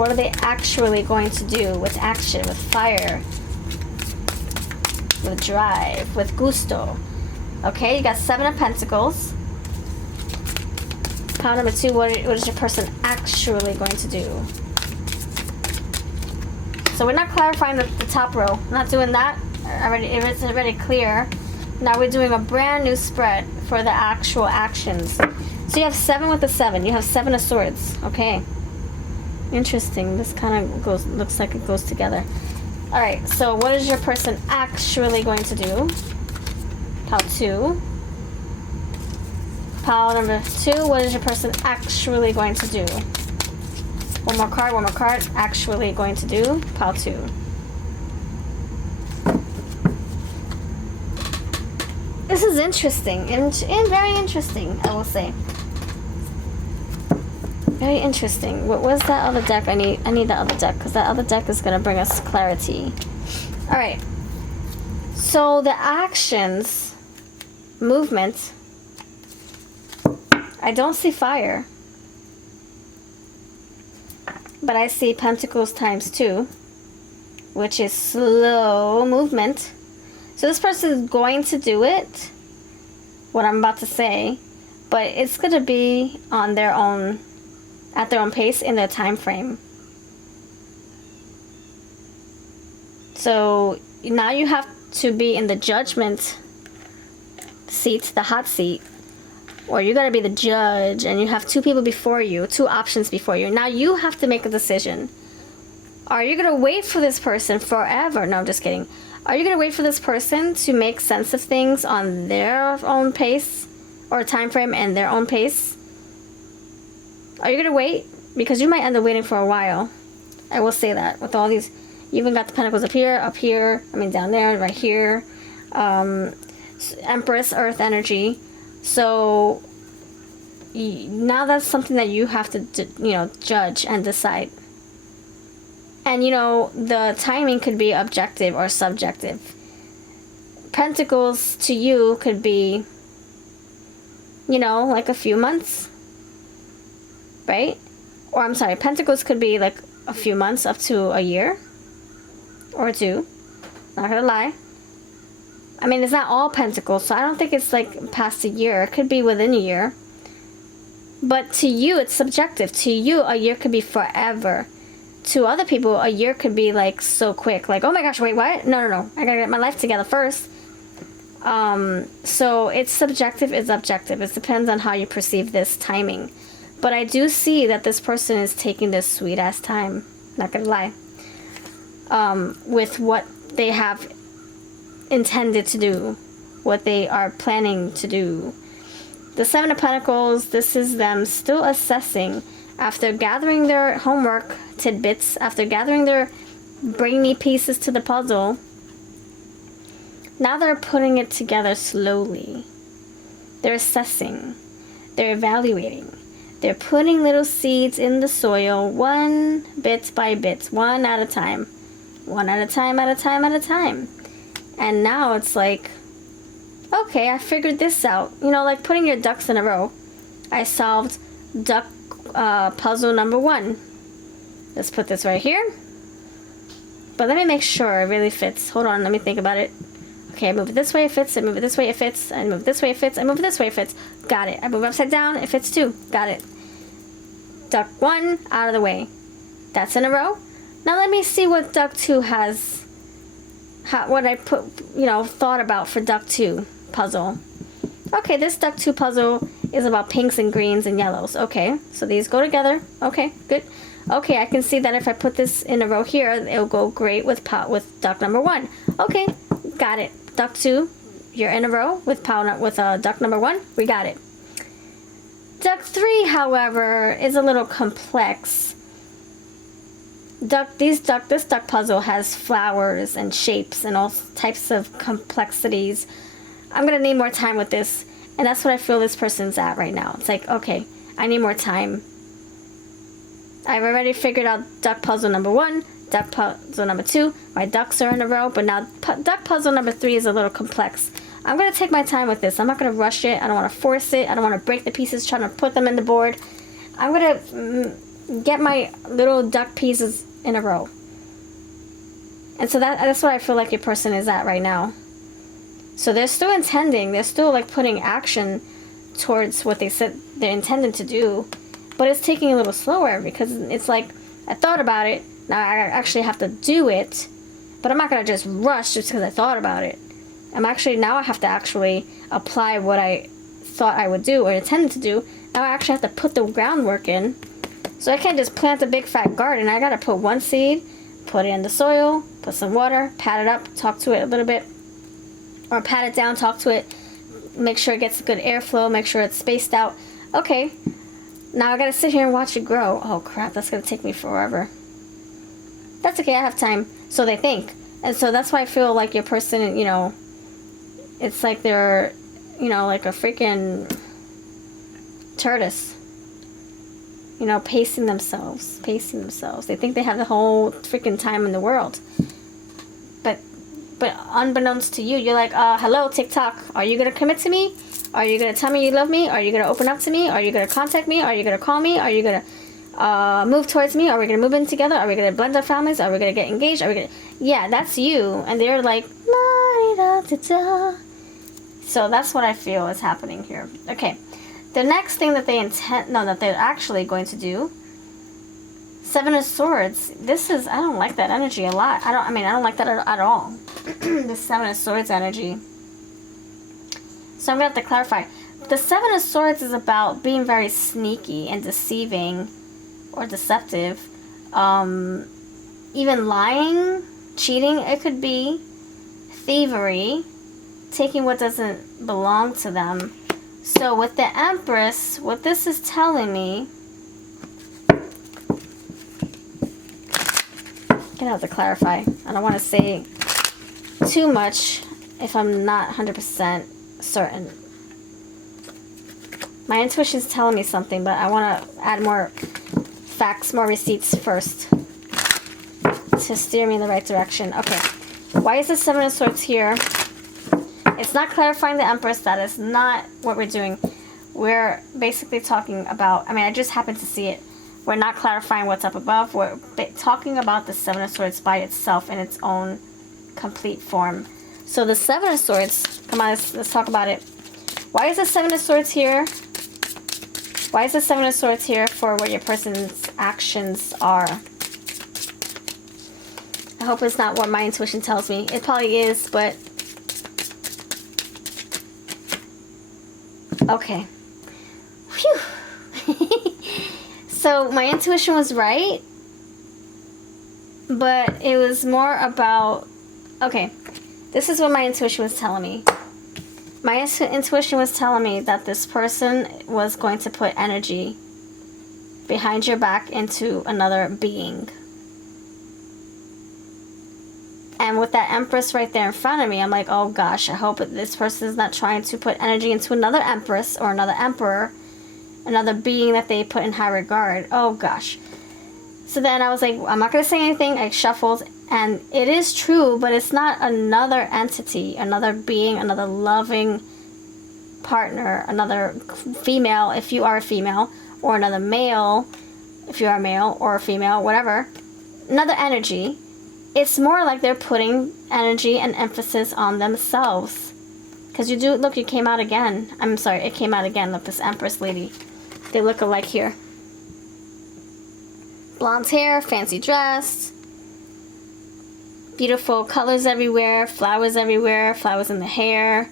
What are they actually going to do with action, with fire, with drive, with gusto? Okay, you got 7 of Pentacles. Pile number 2, what is your person actually going to do? So we're not clarifying the top row. We're not doing that. It's already clear. Now we're doing a brand new spread for the actual actions. So you have 7 with the 7. You have 7 of Swords. Okay. Interesting. This kind of looks like it goes together. Alright, so what is your person actually going to do? Pile 2. Pile number 2, what is your person actually going to do? One more card, actually going to do. Pile 2. This is interesting, and very interesting, I will say. Very interesting. What was that other deck? I need that other deck, because that other deck is going to bring us clarity. Alright. So the actions, movement, I don't see fire. But I see Pentacles times 2, which is slow movement. So this person is going to do it, what I'm about to say, but it's going to be on their own, at their own pace, in their time frame. So now you have to be in the judgment seat, the hot seat, or you got to be the judge, and you have 2 people before you, 2 options before you. Now you have to make a decision. Are you going to wait for this person forever? No, I'm just kidding. Are you going to wait for this person to make sense of things on their own pace, or time frame and their own pace? Are you going to wait? Because you might end up waiting for a while. I will say that. With all these, you even got the Pentacles up here, I mean down there, right here. Empress, Earth energy. So now that's something that you have to, judge and decide. And the timing could be objective or subjective. Pentacles to you could be, like a few months, right? Or I'm sorry, Pentacles could be like a few months up to a year or 2. Not gonna lie. I mean, it's not all Pentacles, so I don't think it's like past a year. It could be within a year. But to you, it's subjective. To you, a year could be forever. To other people, a year could be like so quick. Like, oh my gosh, wait, what? No. I gotta get my life together first. So it's subjective, it's objective. It depends on how you perceive this timing. But I do see that this person is taking this sweet ass time. Not gonna lie. With what they have intended to do, what they are planning to do. The 7 of Pentacles, this is them still assessing after gathering their homework tidbits, after gathering their brainy pieces to the puzzle. Now they're putting it together slowly. They're assessing, they're evaluating, they're putting little seeds in the soil, one bit by bit, one at a time, and now it's like, okay, I figured this out. Like putting your ducks in a row. I solved duck puzzle number 1. Let's put this right here. But let me make sure it really fits. Hold on, let me think about it. Okay, I move it this way, it fits. I move it this way, it fits. I move it this way, it fits. I move it this way, it fits. Got it. I move it upside down, it fits too. Got it. Duck 1 out of the way. That's in a row. Now let me see what duck 2 has. What I put, thought about for duck 2 puzzle. Okay, this duck 2 puzzle is about pinks and greens and yellows. Okay, so these go together. Okay, good. Okay, I can see that if I put this in a row here, it'll go great with duck number 1. Okay, got it. Duck 2, you're in a row with duck number 1. We got it. Duck 3, however, is a little complex. This duck puzzle has flowers and shapes and all types of complexities. I'm gonna need more time with this, and that's what I feel this person's at right now. It's like, okay, I need more time. I've already figured out duck puzzle number 1, duck puzzle number 2. My ducks are in a row, but now duck puzzle number 3 is a little complex. I'm gonna take my time with this. I'm not gonna rush it. I don't want to force it. I don't want to break the pieces trying to put them in the board. I'm gonna get my little duck pieces in a row. And so that's what I feel like your person is at right now. So they're still intending, they're still like putting action towards what they said they're intending to do, but it's taking a little slower because it's like, I thought about it, now I actually have to do it, but I'm not going to just rush just because I thought about it. Now I have to actually apply what I thought I would do or intended to do. Now I actually have to put the groundwork in. So I can't just plant a big fat garden. I got to put one seed, put it in the soil, put some water, pat it up, talk to it a little bit, or pat it down, talk to it, make sure it gets good airflow, make sure it's spaced out. Okay, now I gotta sit here and watch it grow. Oh crap, that's gonna take me forever. That's okay, I have time. So they think. And so that's why I feel like your person, you know, it's like they're, you know, like a freaking tortoise. You know, pacing themselves. They think they have the whole freaking time in the world. But unbeknownst to you, you're like, hello, TikTok. Are you going to commit to me? Are you going to tell me you love me? Are you going to open up to me? Are you going to contact me? Are you going to call me? Are you going to move towards me? Are we going to move in together? Are we going to blend our families? Are we going to get engaged? Are we going to... Yeah, that's you. And they're like, la-da-da-da. So that's what I feel is happening here. Okay. The next thing that that they're actually going to do, Seven of Swords. This is, I don't like that energy a lot. I don't like that at all. The Seven of Swords energy. So I'm going to have to clarify. The Seven of Swords is about being very sneaky and deceiving or deceptive. Even lying, cheating, it could be. Thievery, taking what doesn't belong to them. So with the Empress, what this is telling me, I'm gonna have to clarify. I don't want to say too much if I'm not 100% certain. My intuition's telling me something, but I want to add more facts, more receipts first to steer me in the right direction. Okay, why is the Seven of Swords here? It's not clarifying the Empress. That is not what we're doing. We're basically talking about, I just happened to see it. We're not clarifying what's up above. We're talking about the Seven of Swords by itself in its own complete form. So the Seven of Swords, come on, let's talk about it. Why is the Seven of Swords here? Why is the Seven of Swords here for what your person's actions are? I hope it's not what my intuition tells me. It probably is, but... Okay. Phew. So my intuition was right, but it was more about... Okay, this is what my intuition was telling me. My intuition was telling me that this person was going to put energy behind your back into another being. And with that Empress right there in front of me, I'm like, oh gosh, I hope this person is not trying to put energy into another Empress or another Emperor, another being that they put in high regard. Oh gosh. So then I was like, I'm not going to say anything. I shuffled, and it is true, but it's not another entity, another being, another loving partner, another female if you are a female, or another male if you are a male or a female, whatever. Another energy. It's more like they're putting energy and emphasis on themselves. Because you do, look, you came out again. I'm sorry, it came out again. Look, this Empress lady. They look alike here. Blonde hair, fancy dress. Beautiful colors everywhere, flowers in the hair.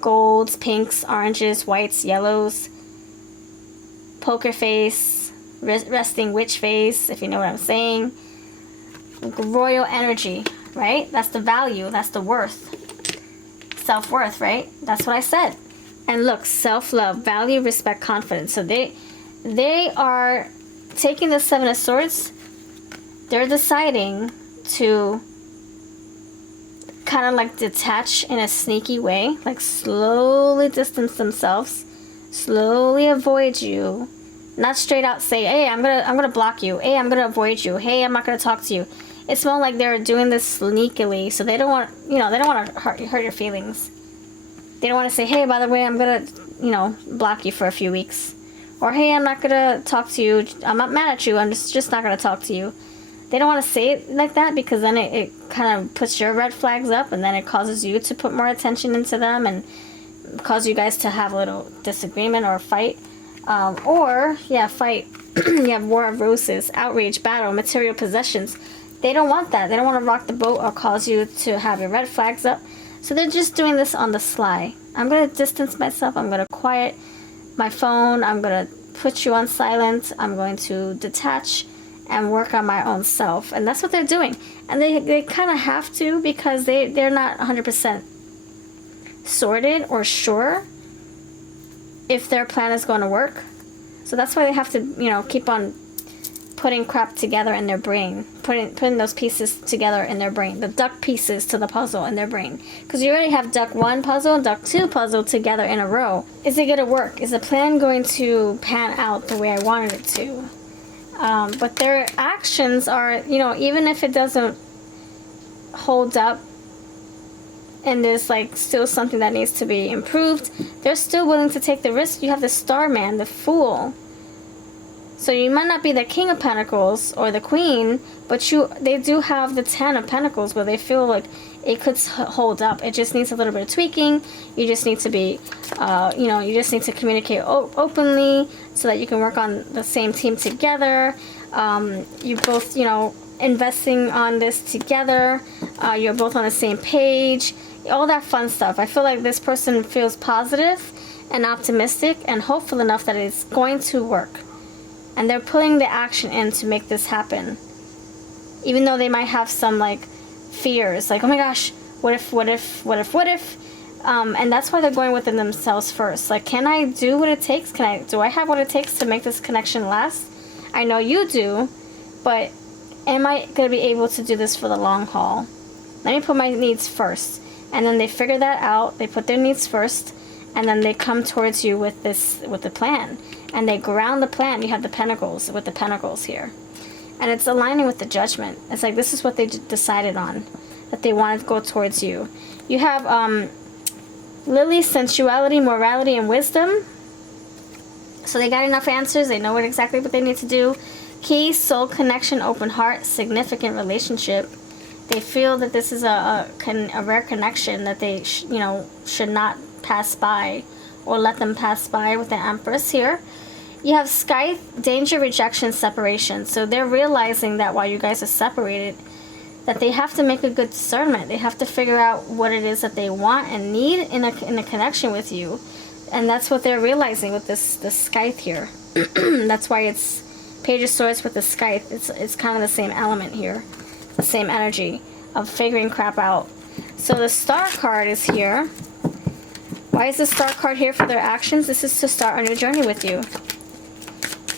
Golds, pinks, oranges, whites, yellows. Poker face, resting witch face, if you know what I'm saying. Royal energy, right? That's the value, that's the worth. Self-worth, right? That's what I said. And look, self-love, value, respect, confidence. So they are taking the Seven of Swords. They're deciding to kind of like detach in a sneaky way, like slowly distance themselves, slowly avoid you. Not straight out say, hey, I'm gonna block you. Hey, I'm gonna avoid you. Hey, I'm not gonna talk to you. It's more like they're doing this sneakily, so they don't want, they don't want to hurt your feelings. They don't want to say, hey, by the way, I'm gonna, block you for a few weeks, Or, hey, I'm not gonna talk to you. I'm not mad at you. I'm just not gonna talk to you. They don't want to say it like that because then it kind of puts your red flags up, and then it causes you to put more attention into them and cause you guys to have a little disagreement or a fight. Fight. You have War of Roses, outrage, battle, material possessions. They don't want that. They don't want to rock the boat or cause you to have your red flags up. So they're just doing this on the sly. I'm going to distance myself. I'm going to quiet my phone. I'm going to put you on silent. I'm going to detach and work on my own self. And that's what they're doing. And they kind of have to, because they're not 100% sorted or sure if their plan is going to work. So that's why they have to, you know, keep on putting crap together in their brain, putting those pieces together in their brain, the duck pieces to the puzzle in their brain. Because you already have duck 1 puzzle and duck 2 puzzle together in a row. Is it going to work? Is the plan going to pan out the way I wanted it to? But their actions are, you know, even if it doesn't hold up and there's like still something that needs to be improved, they're still willing to take the risk. You have the Starman, the Fool. So you might not be the King of Pentacles or the Queen, but they do have the 10 of Pentacles where they feel like it could hold up. It just needs a little bit of tweaking. You just need to be, you just need to communicate openly so that you can work on the same team together. You both, investing on this together. You're both on the same page. All that fun stuff. I feel like this person feels positive and optimistic and hopeful enough that it's going to work. And they're putting the action in to make this happen. Even though they might have some like fears, like, oh my gosh, what if? And that's why they're going within themselves first. Like, can I do what it takes? Do I have what it takes to make this connection last? I know you do, but am I going to be able to do this for the long haul? Let me put my needs first. And then they figure that out. They put their needs first. And then they come towards you with the plan. And they ground the plan. You have the Pentacles with the Pentacles here. And it's aligning with the Judgment. It's like this is what they decided on. That they want to go towards you. You have Lily, sensuality, morality, and wisdom. So they got enough answers. They know exactly what they need to do. Key, soul connection, open heart, significant relationship. They feel that this is a rare connection that they should not pass by or let them pass by with the Empress here. You have Scythe, danger, rejection, separation. So they're realizing that while you guys are separated, that they have to make a good discernment. They have to figure out what it is that they want and need in a connection with you. And that's what they're realizing with this Scythe here. That's why it's Page of Swords with the Scythe. It's kind of the same element here. The same energy of figuring crap out. So the Star card is here. Why is the Star card here for their actions? This is to start a new journey with you.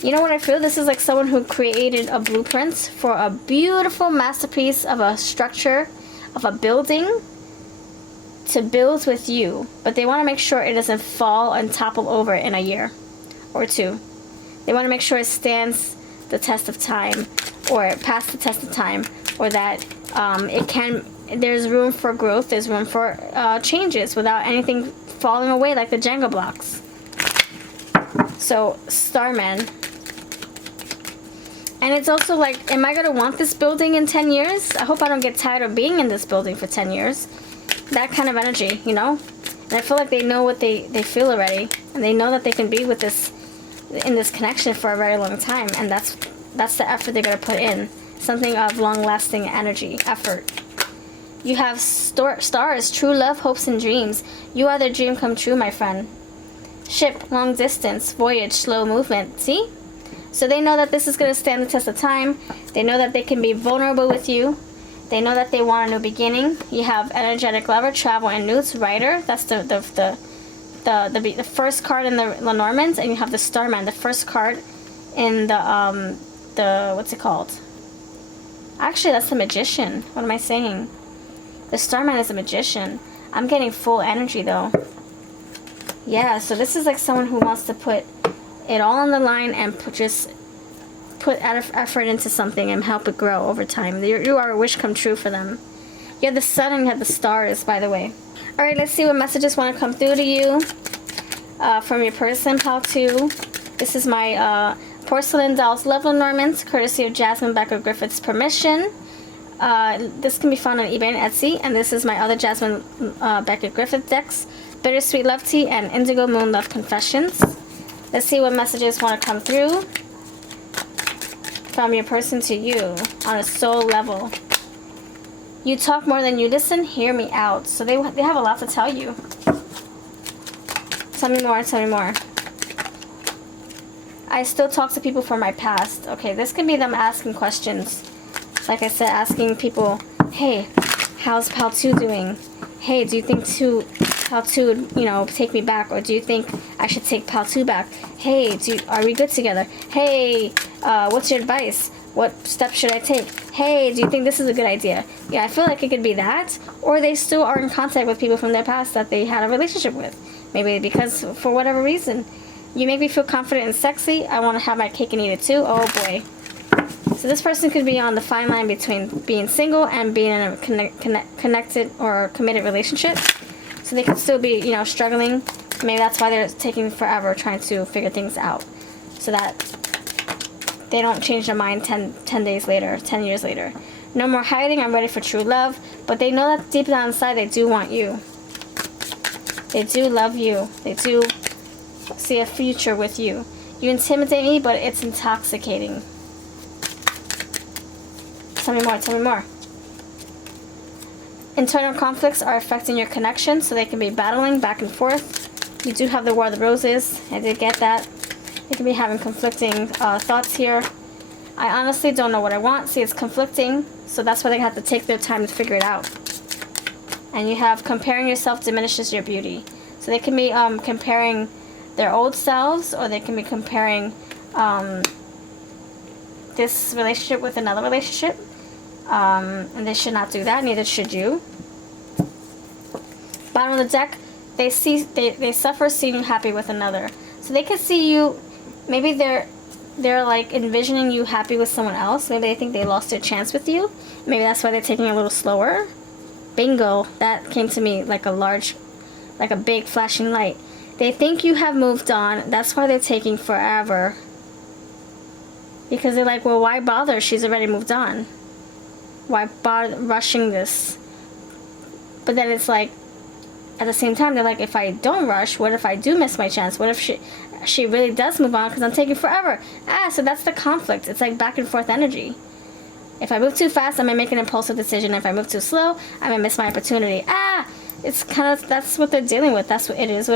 You know what I feel? This is like someone who created a blueprint for a beautiful masterpiece of a structure, of a building, to build with you. But they want to make sure it doesn't fall and topple over in a year or two. They want to make sure it stands the test of time, or past the test of time, or that there's room for growth, there's room for changes without anything falling away like the Jenga blocks. So, Starman. And it's also like, am I going to want this building in 10 years? I hope I don't get tired of being in this building for 10 years. That kind of energy, And I feel like they know what they feel already. And they know that they can be with this, in this connection for a very long time. And that's the effort they're going to put in. Something of long-lasting energy, effort. You have stars, true love, hopes, and dreams. You are their dream come true, my friend. Ship, long distance, voyage, slow movement. See? So they know that this is going to stand the test of time. They know that they can be vulnerable with you. They know that they want a new beginning. You have energetic lover, travel, and newts, writer. That's the first card in the Lenormands, and you have the Starman, the first card in the what's it called? Actually, that's the Magician. What am I saying? The Starman is a magician. I'm getting full energy though. Yeah, so this is like someone who wants to put it all on the line and put effort into something and help it grow over time. You are a wish come true for them. You have the sun and you have the stars, by the way. Alright, let's see what messages want to come through to you from your person, pile 2. This is my Porcelain Dolls Love Ornaments, courtesy of Jasmine Becker Griffith's permission. This can be found on eBay and Etsy. And this is my other Jasmine Becker Griffith decks, Bittersweet Love Tea and Indigo Moon Love Confessions. Let's see what messages want to come through from your person to you on a soul level. You talk more than you listen. Hear me out. So they have a lot to tell you. Tell me more. Tell me more. I still talk to people from my past. Okay, this can be them asking questions. Like I said, asking people, hey, how's Pal 2 doing? Hey, do you think Pal 2, you know, take me back? Or do you think I should take Pal 2 back? Hey, are we good together? Hey, what's your advice? What steps should I take? Hey, do you think this is a good idea? Yeah, I feel like it could be that. Or they still are in contact with people from their past that they had a relationship with. Maybe because, for whatever reason. You make me feel confident and sexy. I want to have my cake and eat it too. Oh boy. So this person could be on the fine line between being single and being in a connected or committed relationship. So they could still be, you know, struggling. Maybe that's why they're taking forever trying to figure things out. So that they don't change their mind 10 days later, 10 years later. No more hiding. I'm ready for true love. But they know that deep down inside they do want you. They do love you. They do see a future with you. You intimidate me, but it's intoxicating. Tell me more. Tell me more. Internal conflicts are affecting your connection, so they can be battling back and forth. You do have the War of the Roses. I did get that. They can be having conflicting thoughts here. I honestly don't know what I want. See, it's conflicting, so that's why they have to take their time to figure it out. And you have comparing yourself diminishes your beauty. So they can be comparing their old selves, or they can be comparing this relationship with another relationship. And they should not do that. Neither should you. Bottom of the deck, they suffer seeing you happy with another. So they could see you. Maybe they're like envisioning you happy with someone else. Maybe they think they lost their chance with you. Maybe that's why they're taking it a little slower. Bingo. That came to me like a big flashing light. They think you have moved on. That's why they're taking forever. Because they're like, well, why bother? She's already moved on. Why bother rushing this? But then it's like, at the same time, they're like, if I don't rush, what if I do miss my chance? What if she really does move on because I'm taking forever? So that's the conflict. It's like back and forth energy. If I move too fast, I may make an impulsive decision. If I move too slow, I may miss my opportunity. It's kind of, that's what they're dealing with. That's what it is,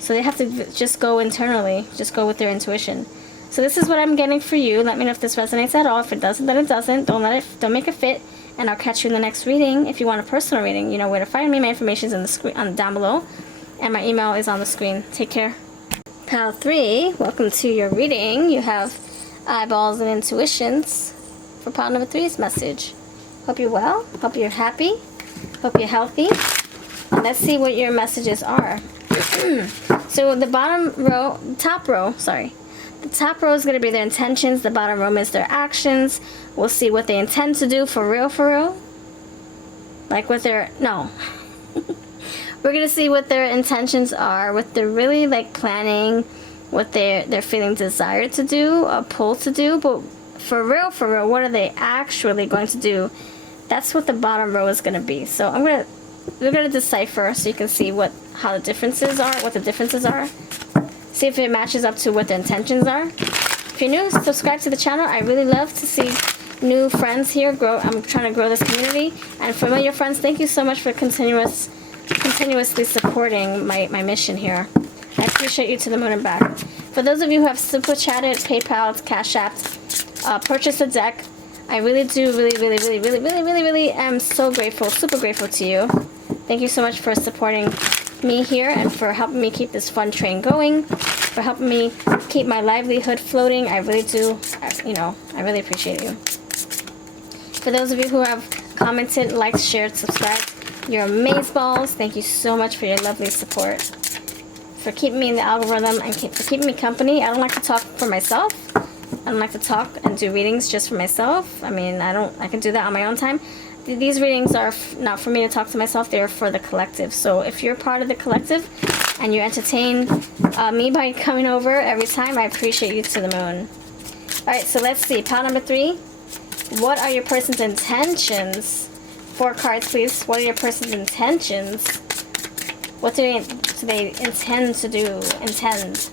So they have to just go internally. Just go with their intuition. So this is what I'm getting for you. Let me know if this resonates at all. If it doesn't, then it doesn't. Don't make it fit. And I'll catch you in the next reading. If you want a personal reading, you know where to find me. My information is in the screen, down below. And my email is on the screen. Take care. Pal 3, welcome to your reading. You have eyeballs and intuitions for pile number 3's message. Hope you're well. Hope you're happy. Hope you're healthy. And let's see what your messages are. So the top row is going to be their intentions. The bottom row is their actions. We'll see what they intend to do for real. Like what they're, no. We're going to see what their intentions are, what they're really like planning, what they're feeling desired to do, a pull to do. But for real, what are they actually going to do? That's what the bottom row is going to be. So we're going to decipher so you can see what the differences are. See if it matches up to what the intentions are. If you're new, subscribe to the channel. I really love to see new friends here grow. I'm trying to grow this community. And familiar friends, thank you so much for continuously supporting my mission here. I appreciate you to the moon and back. For those of you who have super chatted, PayPal, Cash Apps, purchased a deck, I really do, really am so grateful, super grateful to you. Thank you so much for supporting me here and for helping me keep this fun train going, for helping me keep my livelihood floating. I really do, I really appreciate you. For those of you who have commented, liked, shared, subscribed, you're amazeballs. Thank you so much for your lovely support, for keeping me in the algorithm and for keeping me company. I don't like to talk for myself. I don't like to talk and do readings just for myself. I mean, I can do that on my own time. These readings are not for me to talk to myself. They're for the collective. So if you're part of the collective, and you entertain me by coming over every time. I appreciate you to the moon. Alright, so let's see. Pile number 3. What are your person's intentions? 4 cards, please. What are your person's intentions? What do they intend to do? Intend.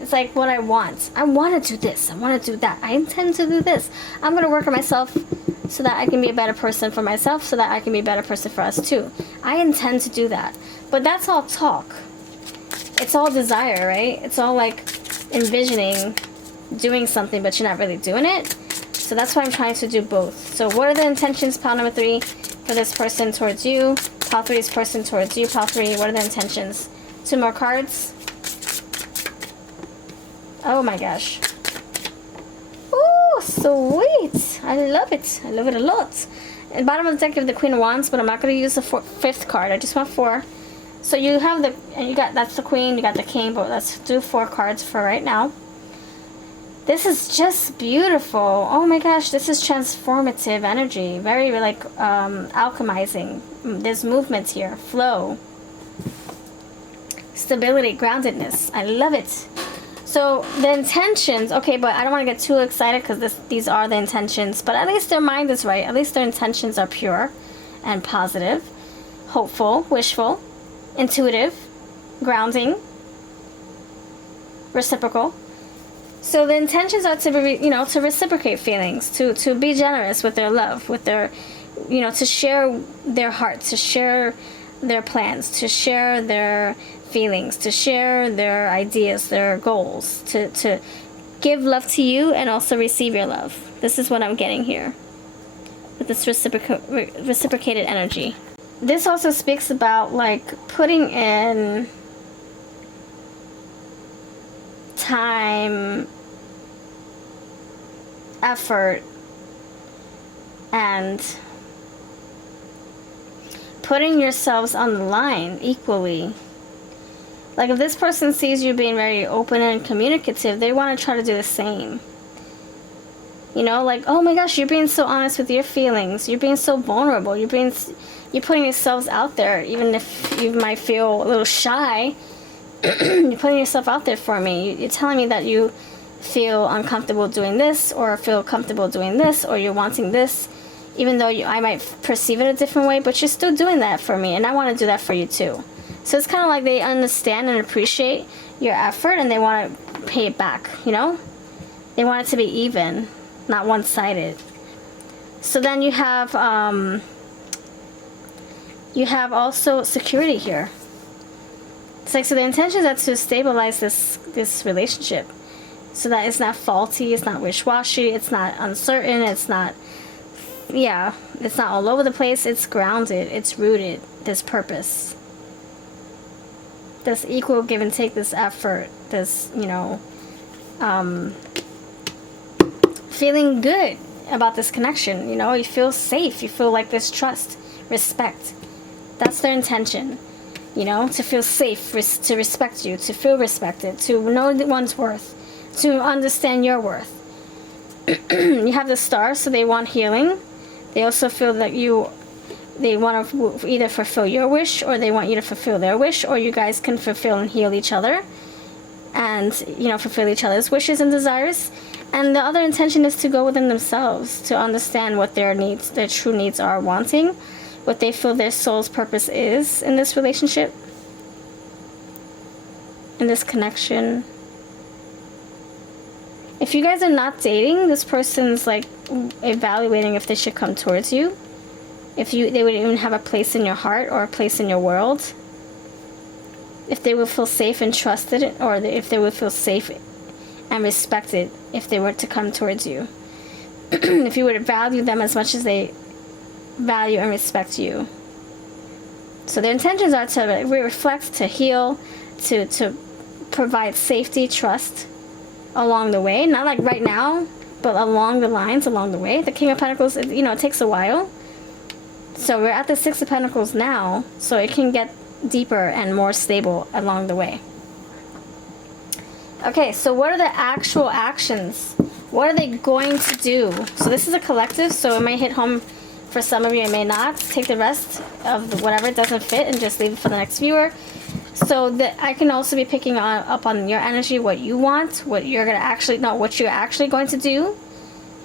It's like what I want. I want to do this. I want to do that. I intend to do this. I'm going to work on myself so that I can be a better person for myself, so that I can be a better person for us too. I intend to do that. But that's all talk. It's all desire, right? It's all like envisioning doing something, but you're not really doing it. So that's why I'm trying to do both. So what are the intentions, pile number 3, for this person towards you? Pile 3 is person towards you. Pile 3, what are the intentions? 2 more cards. Oh my gosh. Ooh, sweet. I love it. I love it a lot. At the bottom of the deck, you have the Queen of Wands, but I'm not going to use the 5th card. I just want 4. So you have that's the Queen, you got the King, but let's do 4 cards for right now. This is just beautiful. Oh my gosh, this is transformative energy. Very like alchemizing. There's movement here. Flow. Stability, groundedness. I love it. So the intentions, okay, but I don't want to get too excited because these are the intentions, but at least their mind is right. At least their intentions are pure and positive, hopeful, wishful, intuitive, grounding, reciprocal. So the intentions are to be, to reciprocate feelings, to be generous with their love, with their, to share their heart, to share their plans, to share their feelings, to share their ideas, their goals, to give love to you and also receive your love. This is what I'm getting here with this reciprocated energy. This also speaks about like putting in time, effort, and putting yourselves on the line equally. Like if this person sees you being very open and communicative, they want to try to do the same. Like, oh my gosh, you're being so honest with your feelings. You're being so vulnerable. You're putting yourselves out there, even if you might feel a little shy. You're putting yourself out there for me. You're telling me that you feel uncomfortable doing this, or feel comfortable doing this, or you're wanting this, even though I might perceive it a different way, but you're still doing that for me, and I want to do that for you too. So it's kind of like they understand and appreciate your effort, and they want to pay it back, They want it to be even, not one-sided. So then you have also security here. It's like, so the intentions are to stabilize this relationship, so that it's not faulty, it's not wish-washy, it's not uncertain, it's not all over the place. It's grounded, it's rooted, there's purpose. This equal give and take, this effort, this, feeling good about this connection, you feel safe, you feel like there's trust, respect. That's their intention, to feel safe, to respect you, to feel respected, to know one's worth, to understand your worth. You have the Star, so they want healing. They also feel that they want to either fulfill your wish, or they want you to fulfill their wish, or you guys can fulfill and heal each other, and fulfill each other's wishes and desires. And the other intention is to go within themselves, to understand what their needs, their true needs are, wanting, what they feel their soul's purpose is in this relationship, in this connection. If you guys are not dating, this person's like evaluating if they should come towards you. If they would even have a place in your heart or a place in your world. If they would feel safe and trusted, or if they would feel safe and respected if they were to come towards you. If you would value them as much as they value and respect you. So their intentions are to reflect, to heal, to provide safety, trust along the way. Not like right now, but along the lines, along the way. The King of Pentacles, it takes a while. So we're at the Six of Pentacles now, so it can get deeper and more stable along the way. Okay, so what are the actual actions? What are they going to do? So this is a collective, so it may hit home for some of you, it may not. Take the rest of whatever doesn't fit and just leave it for the next viewer. So that I can also be picking up on your energy, what you want, what you're gonna actually, no, what you're actually going to do,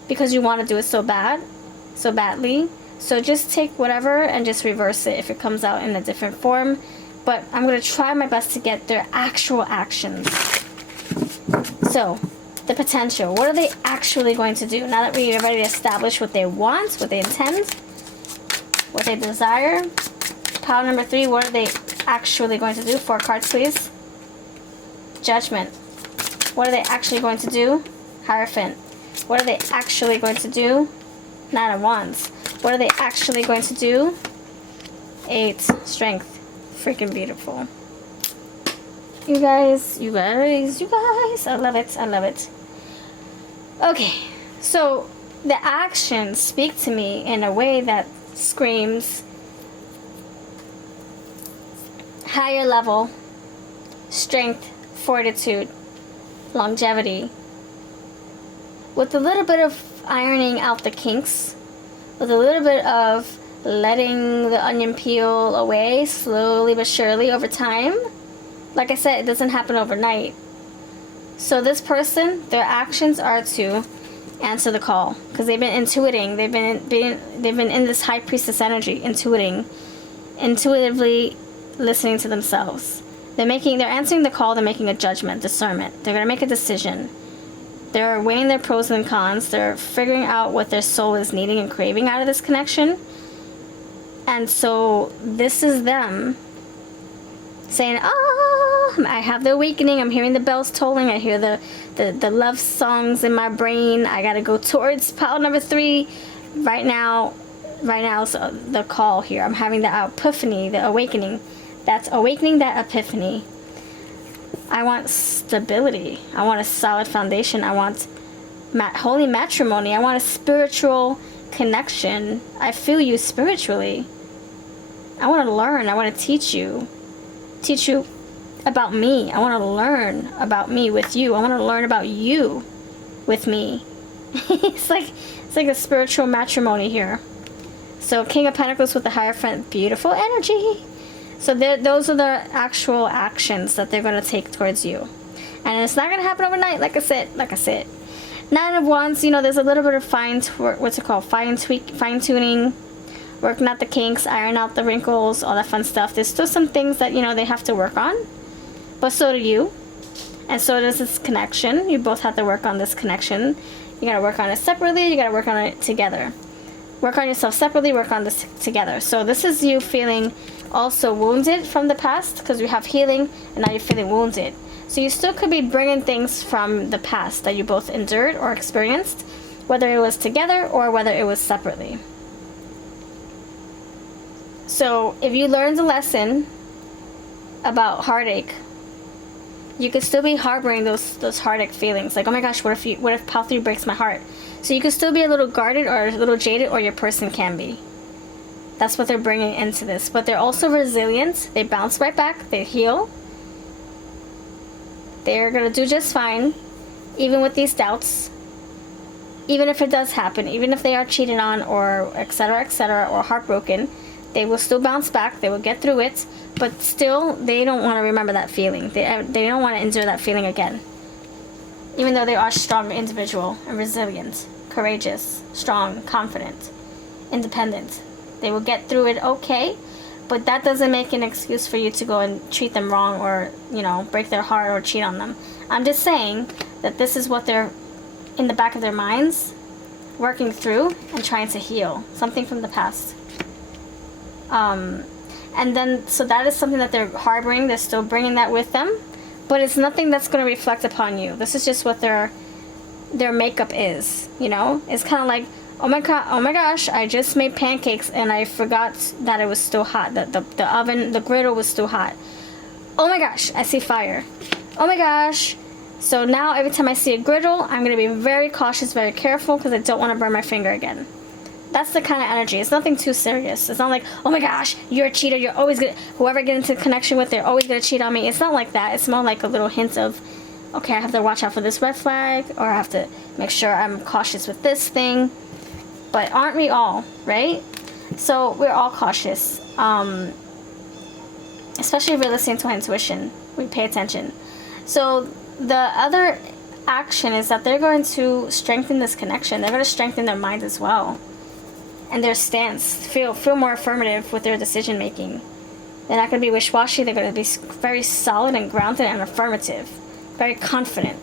because you want to do it so badly. So just take whatever and just reverse it if it comes out in a different form. But I'm gonna try my best to get their actual actions. So the potential, what are they actually going to do now that we already established what they want, what they intend, what they desire? Pile number 3, what are they actually going to do? 4 cards, please. Judgment. What are they actually going to do? Hierophant. What are they actually going to do? 9 of Wands. What are they actually going to do? 8. Strength. Freaking beautiful. You guys. I love it. I love it. Okay. So the actions speak to me in a way that screams higher level, strength, fortitude, longevity, with a little bit of ironing out the kinks, with a little bit of letting the onion peel away slowly but surely over time. Like I said, it doesn't happen overnight. So this person, their actions are to answer the call, because they've been intuiting. They've been in this high priestess energy, intuitively listening to themselves. They're answering the call. They're making a judgment, discernment. They're going to make a decision. They're weighing their pros and cons. They're figuring out what their soul is needing and craving out of this connection. And so this is them saying, I have the awakening. I'm hearing the bells tolling. I hear the love songs in my brain. I got to go towards pile number 3 right now. Right now is the call here. I'm having the epiphany, the awakening. That's awakening, that epiphany. I want stability. I want a solid foundation. I want holy matrimony. I want a spiritual connection. I feel you spiritually. I want to learn. I want to teach you about me. I want to learn about me with you. I want to learn about you with me. It's like a spiritual matrimony here. So King of Pentacles with the Hierophant, beautiful energy. So those are the actual actions that they're going to take towards you. And it's not going to happen overnight, like I said. 9 of Wands, there's a little bit of fine-tuning, working out the kinks, iron out the wrinkles, all that fun stuff. There's still some things that, they have to work on. But so do you. And so does this connection. You both have to work on this connection. You got to work on it separately. You got to work on it together. Work on yourself separately. Work on this together. So this is you feeling also wounded from the past, because we have healing, and now you're feeling wounded. So you still could be bringing things from the past that you both endured or experienced, whether it was together or whether it was separately. So if you learned a lesson about heartache, you could still be harboring those heartache feelings. Like, oh my gosh, what if pile 3 breaks my heart? So you could still be a little guarded or a little jaded, or your person can be. That's what they're bringing into this. But they're also resilient. They bounce right back. They heal. They're going to do just fine, even with these doubts. Even if it does happen, even if they are cheated on, or etc., or heartbroken, they will still bounce back. They will get through it. But still, they don't want to remember that feeling. They don't want to endure that feeling again. Even though they are a strong individual and resilient, courageous, strong, confident, independent. They will get through it okay, but that doesn't make an excuse for you to go and treat them wrong, or, break their heart or cheat on them. I'm just saying that this is what they're in the back of their minds, working through and trying to heal. Something from the past. And then, so that is something that they're harboring. They're still bringing that with them, but it's nothing that's going to reflect upon you. This is just what their makeup is, It's kind of like, oh my gosh, I just made pancakes and I forgot that it was still hot. The oven, the griddle was still hot. Oh my gosh, I see fire. Oh my gosh. So now every time I see a griddle, I'm going to be very cautious, very careful, because I don't want to burn my finger again. That's the kind of energy. It's nothing too serious. It's not like, oh my gosh, you're a cheater. You're always going to, whoever I get into connection with, they're always going to cheat on me. It's not like that. It's more like a little hint of, okay, I have to watch out for this red flag, or I have to make sure I'm cautious with this thing. But aren't we all, right? So we're all cautious. especially if you're listening to my intuition, we pay attention. So the other action is that they're going to strengthen this connection. They're going to strengthen their mind as well, and their stance. Feel more affirmative with their decision making. They're not going to be wish-washy. They're going to be very solid and grounded and affirmative, very confident.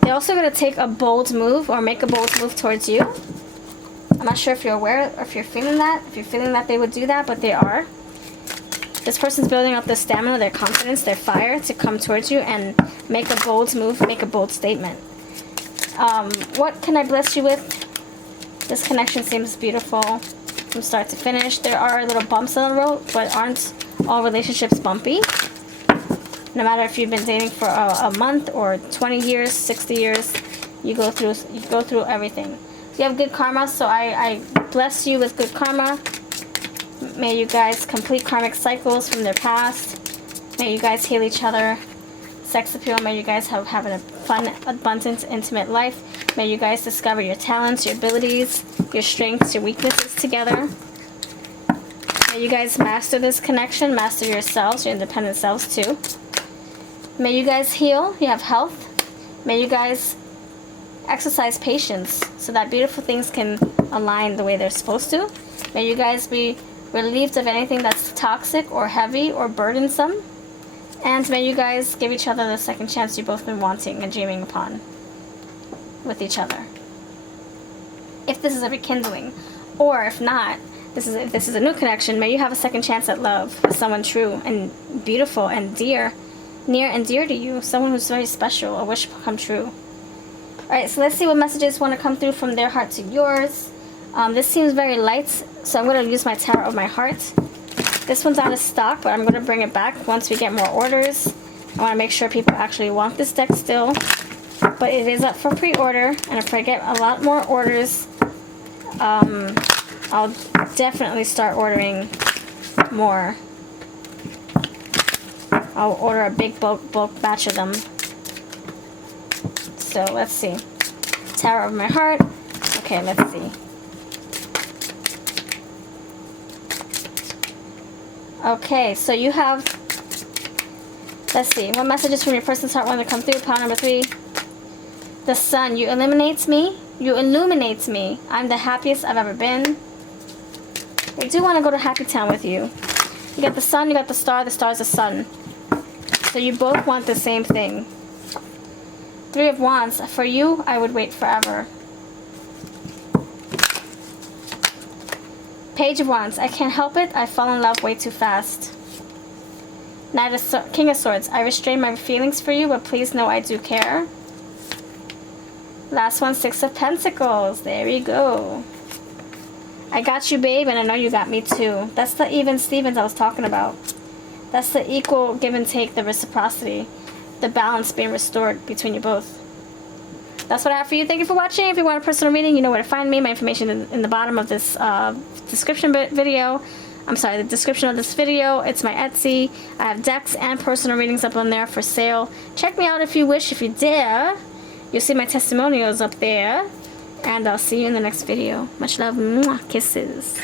They're also going to take a bold move or make a bold move towards you. I'm not sure if you're aware or if you're feeling that. If you're feeling that they would do that, but they are. This person's building up their stamina, their confidence, their fire to come towards you and make a bold move, make a bold statement. What can I bless you with? This connection seems beautiful from start to finish. There are little bumps on the road, but aren't all relationships bumpy. No matter if you've been dating for a month or 20 years, 60 years, you go through everything. You have good karma, so I bless you with good karma. May you guys complete karmic cycles from their past. May you guys heal each other. Sex appeal. May you guys have a fun, abundant, intimate life. May you guys discover your talents, your abilities, your strengths, your weaknesses together. May you guys master this connection, master yourselves, your independent selves too. May you guys heal, you have health. May you guys exercise patience so that beautiful things can align the way they're supposed to. May you guys be relieved of anything that's toxic or heavy or burdensome. And may you guys give each other the second chance you've both been wanting and dreaming upon with each other. If this is a rekindling, or if not, if this is a new connection, may you have a second chance at love with someone true and beautiful and near and dear to you, someone who's very special, a wish come true. Alright, so let's see what messages want to come through from their heart to yours. This seems very light, so I'm going to use my Tower of my Heart. This one's out of stock, but I'm going to bring it back once we get more orders. I want to make sure people actually want this deck still. But it is up for pre-order, and if I get a lot more orders, I'll definitely start ordering more. I'll order a big bulk batch of them. So let's see. Tower of my Heart. Okay, let's see. Okay, so you have, let's see, what messages from your person's heart want to come through? Pile number 3. The sun, you illuminate me. You illuminate me. I'm the happiest I've ever been. I do want to go to Happy Town with you. You got the sun, you got the star's the sun. So you both want the same thing. 3 of Wands, for you, I would wait forever. Page of Wands, I can't help it, I fall in love way too fast. King of Swords, I restrain my feelings for you, but please know I do care. Last one, 6 of Pentacles, there we go. I got you, babe, and I know you got me too. That's the even Stevens I was talking about. That's the equal give and take, the reciprocity, the balance being restored between you both. That's what I have for you. Thank you for watching. If you want a personal reading, you know where to find me. My information in the bottom of this description video. I'm sorry, the description of this video. It's my Etsy. I have decks and personal readings up on there for sale. Check me out if you wish, if you dare. You'll see my testimonials up there. And I'll see you in the next video. Much love. Mwah, kisses.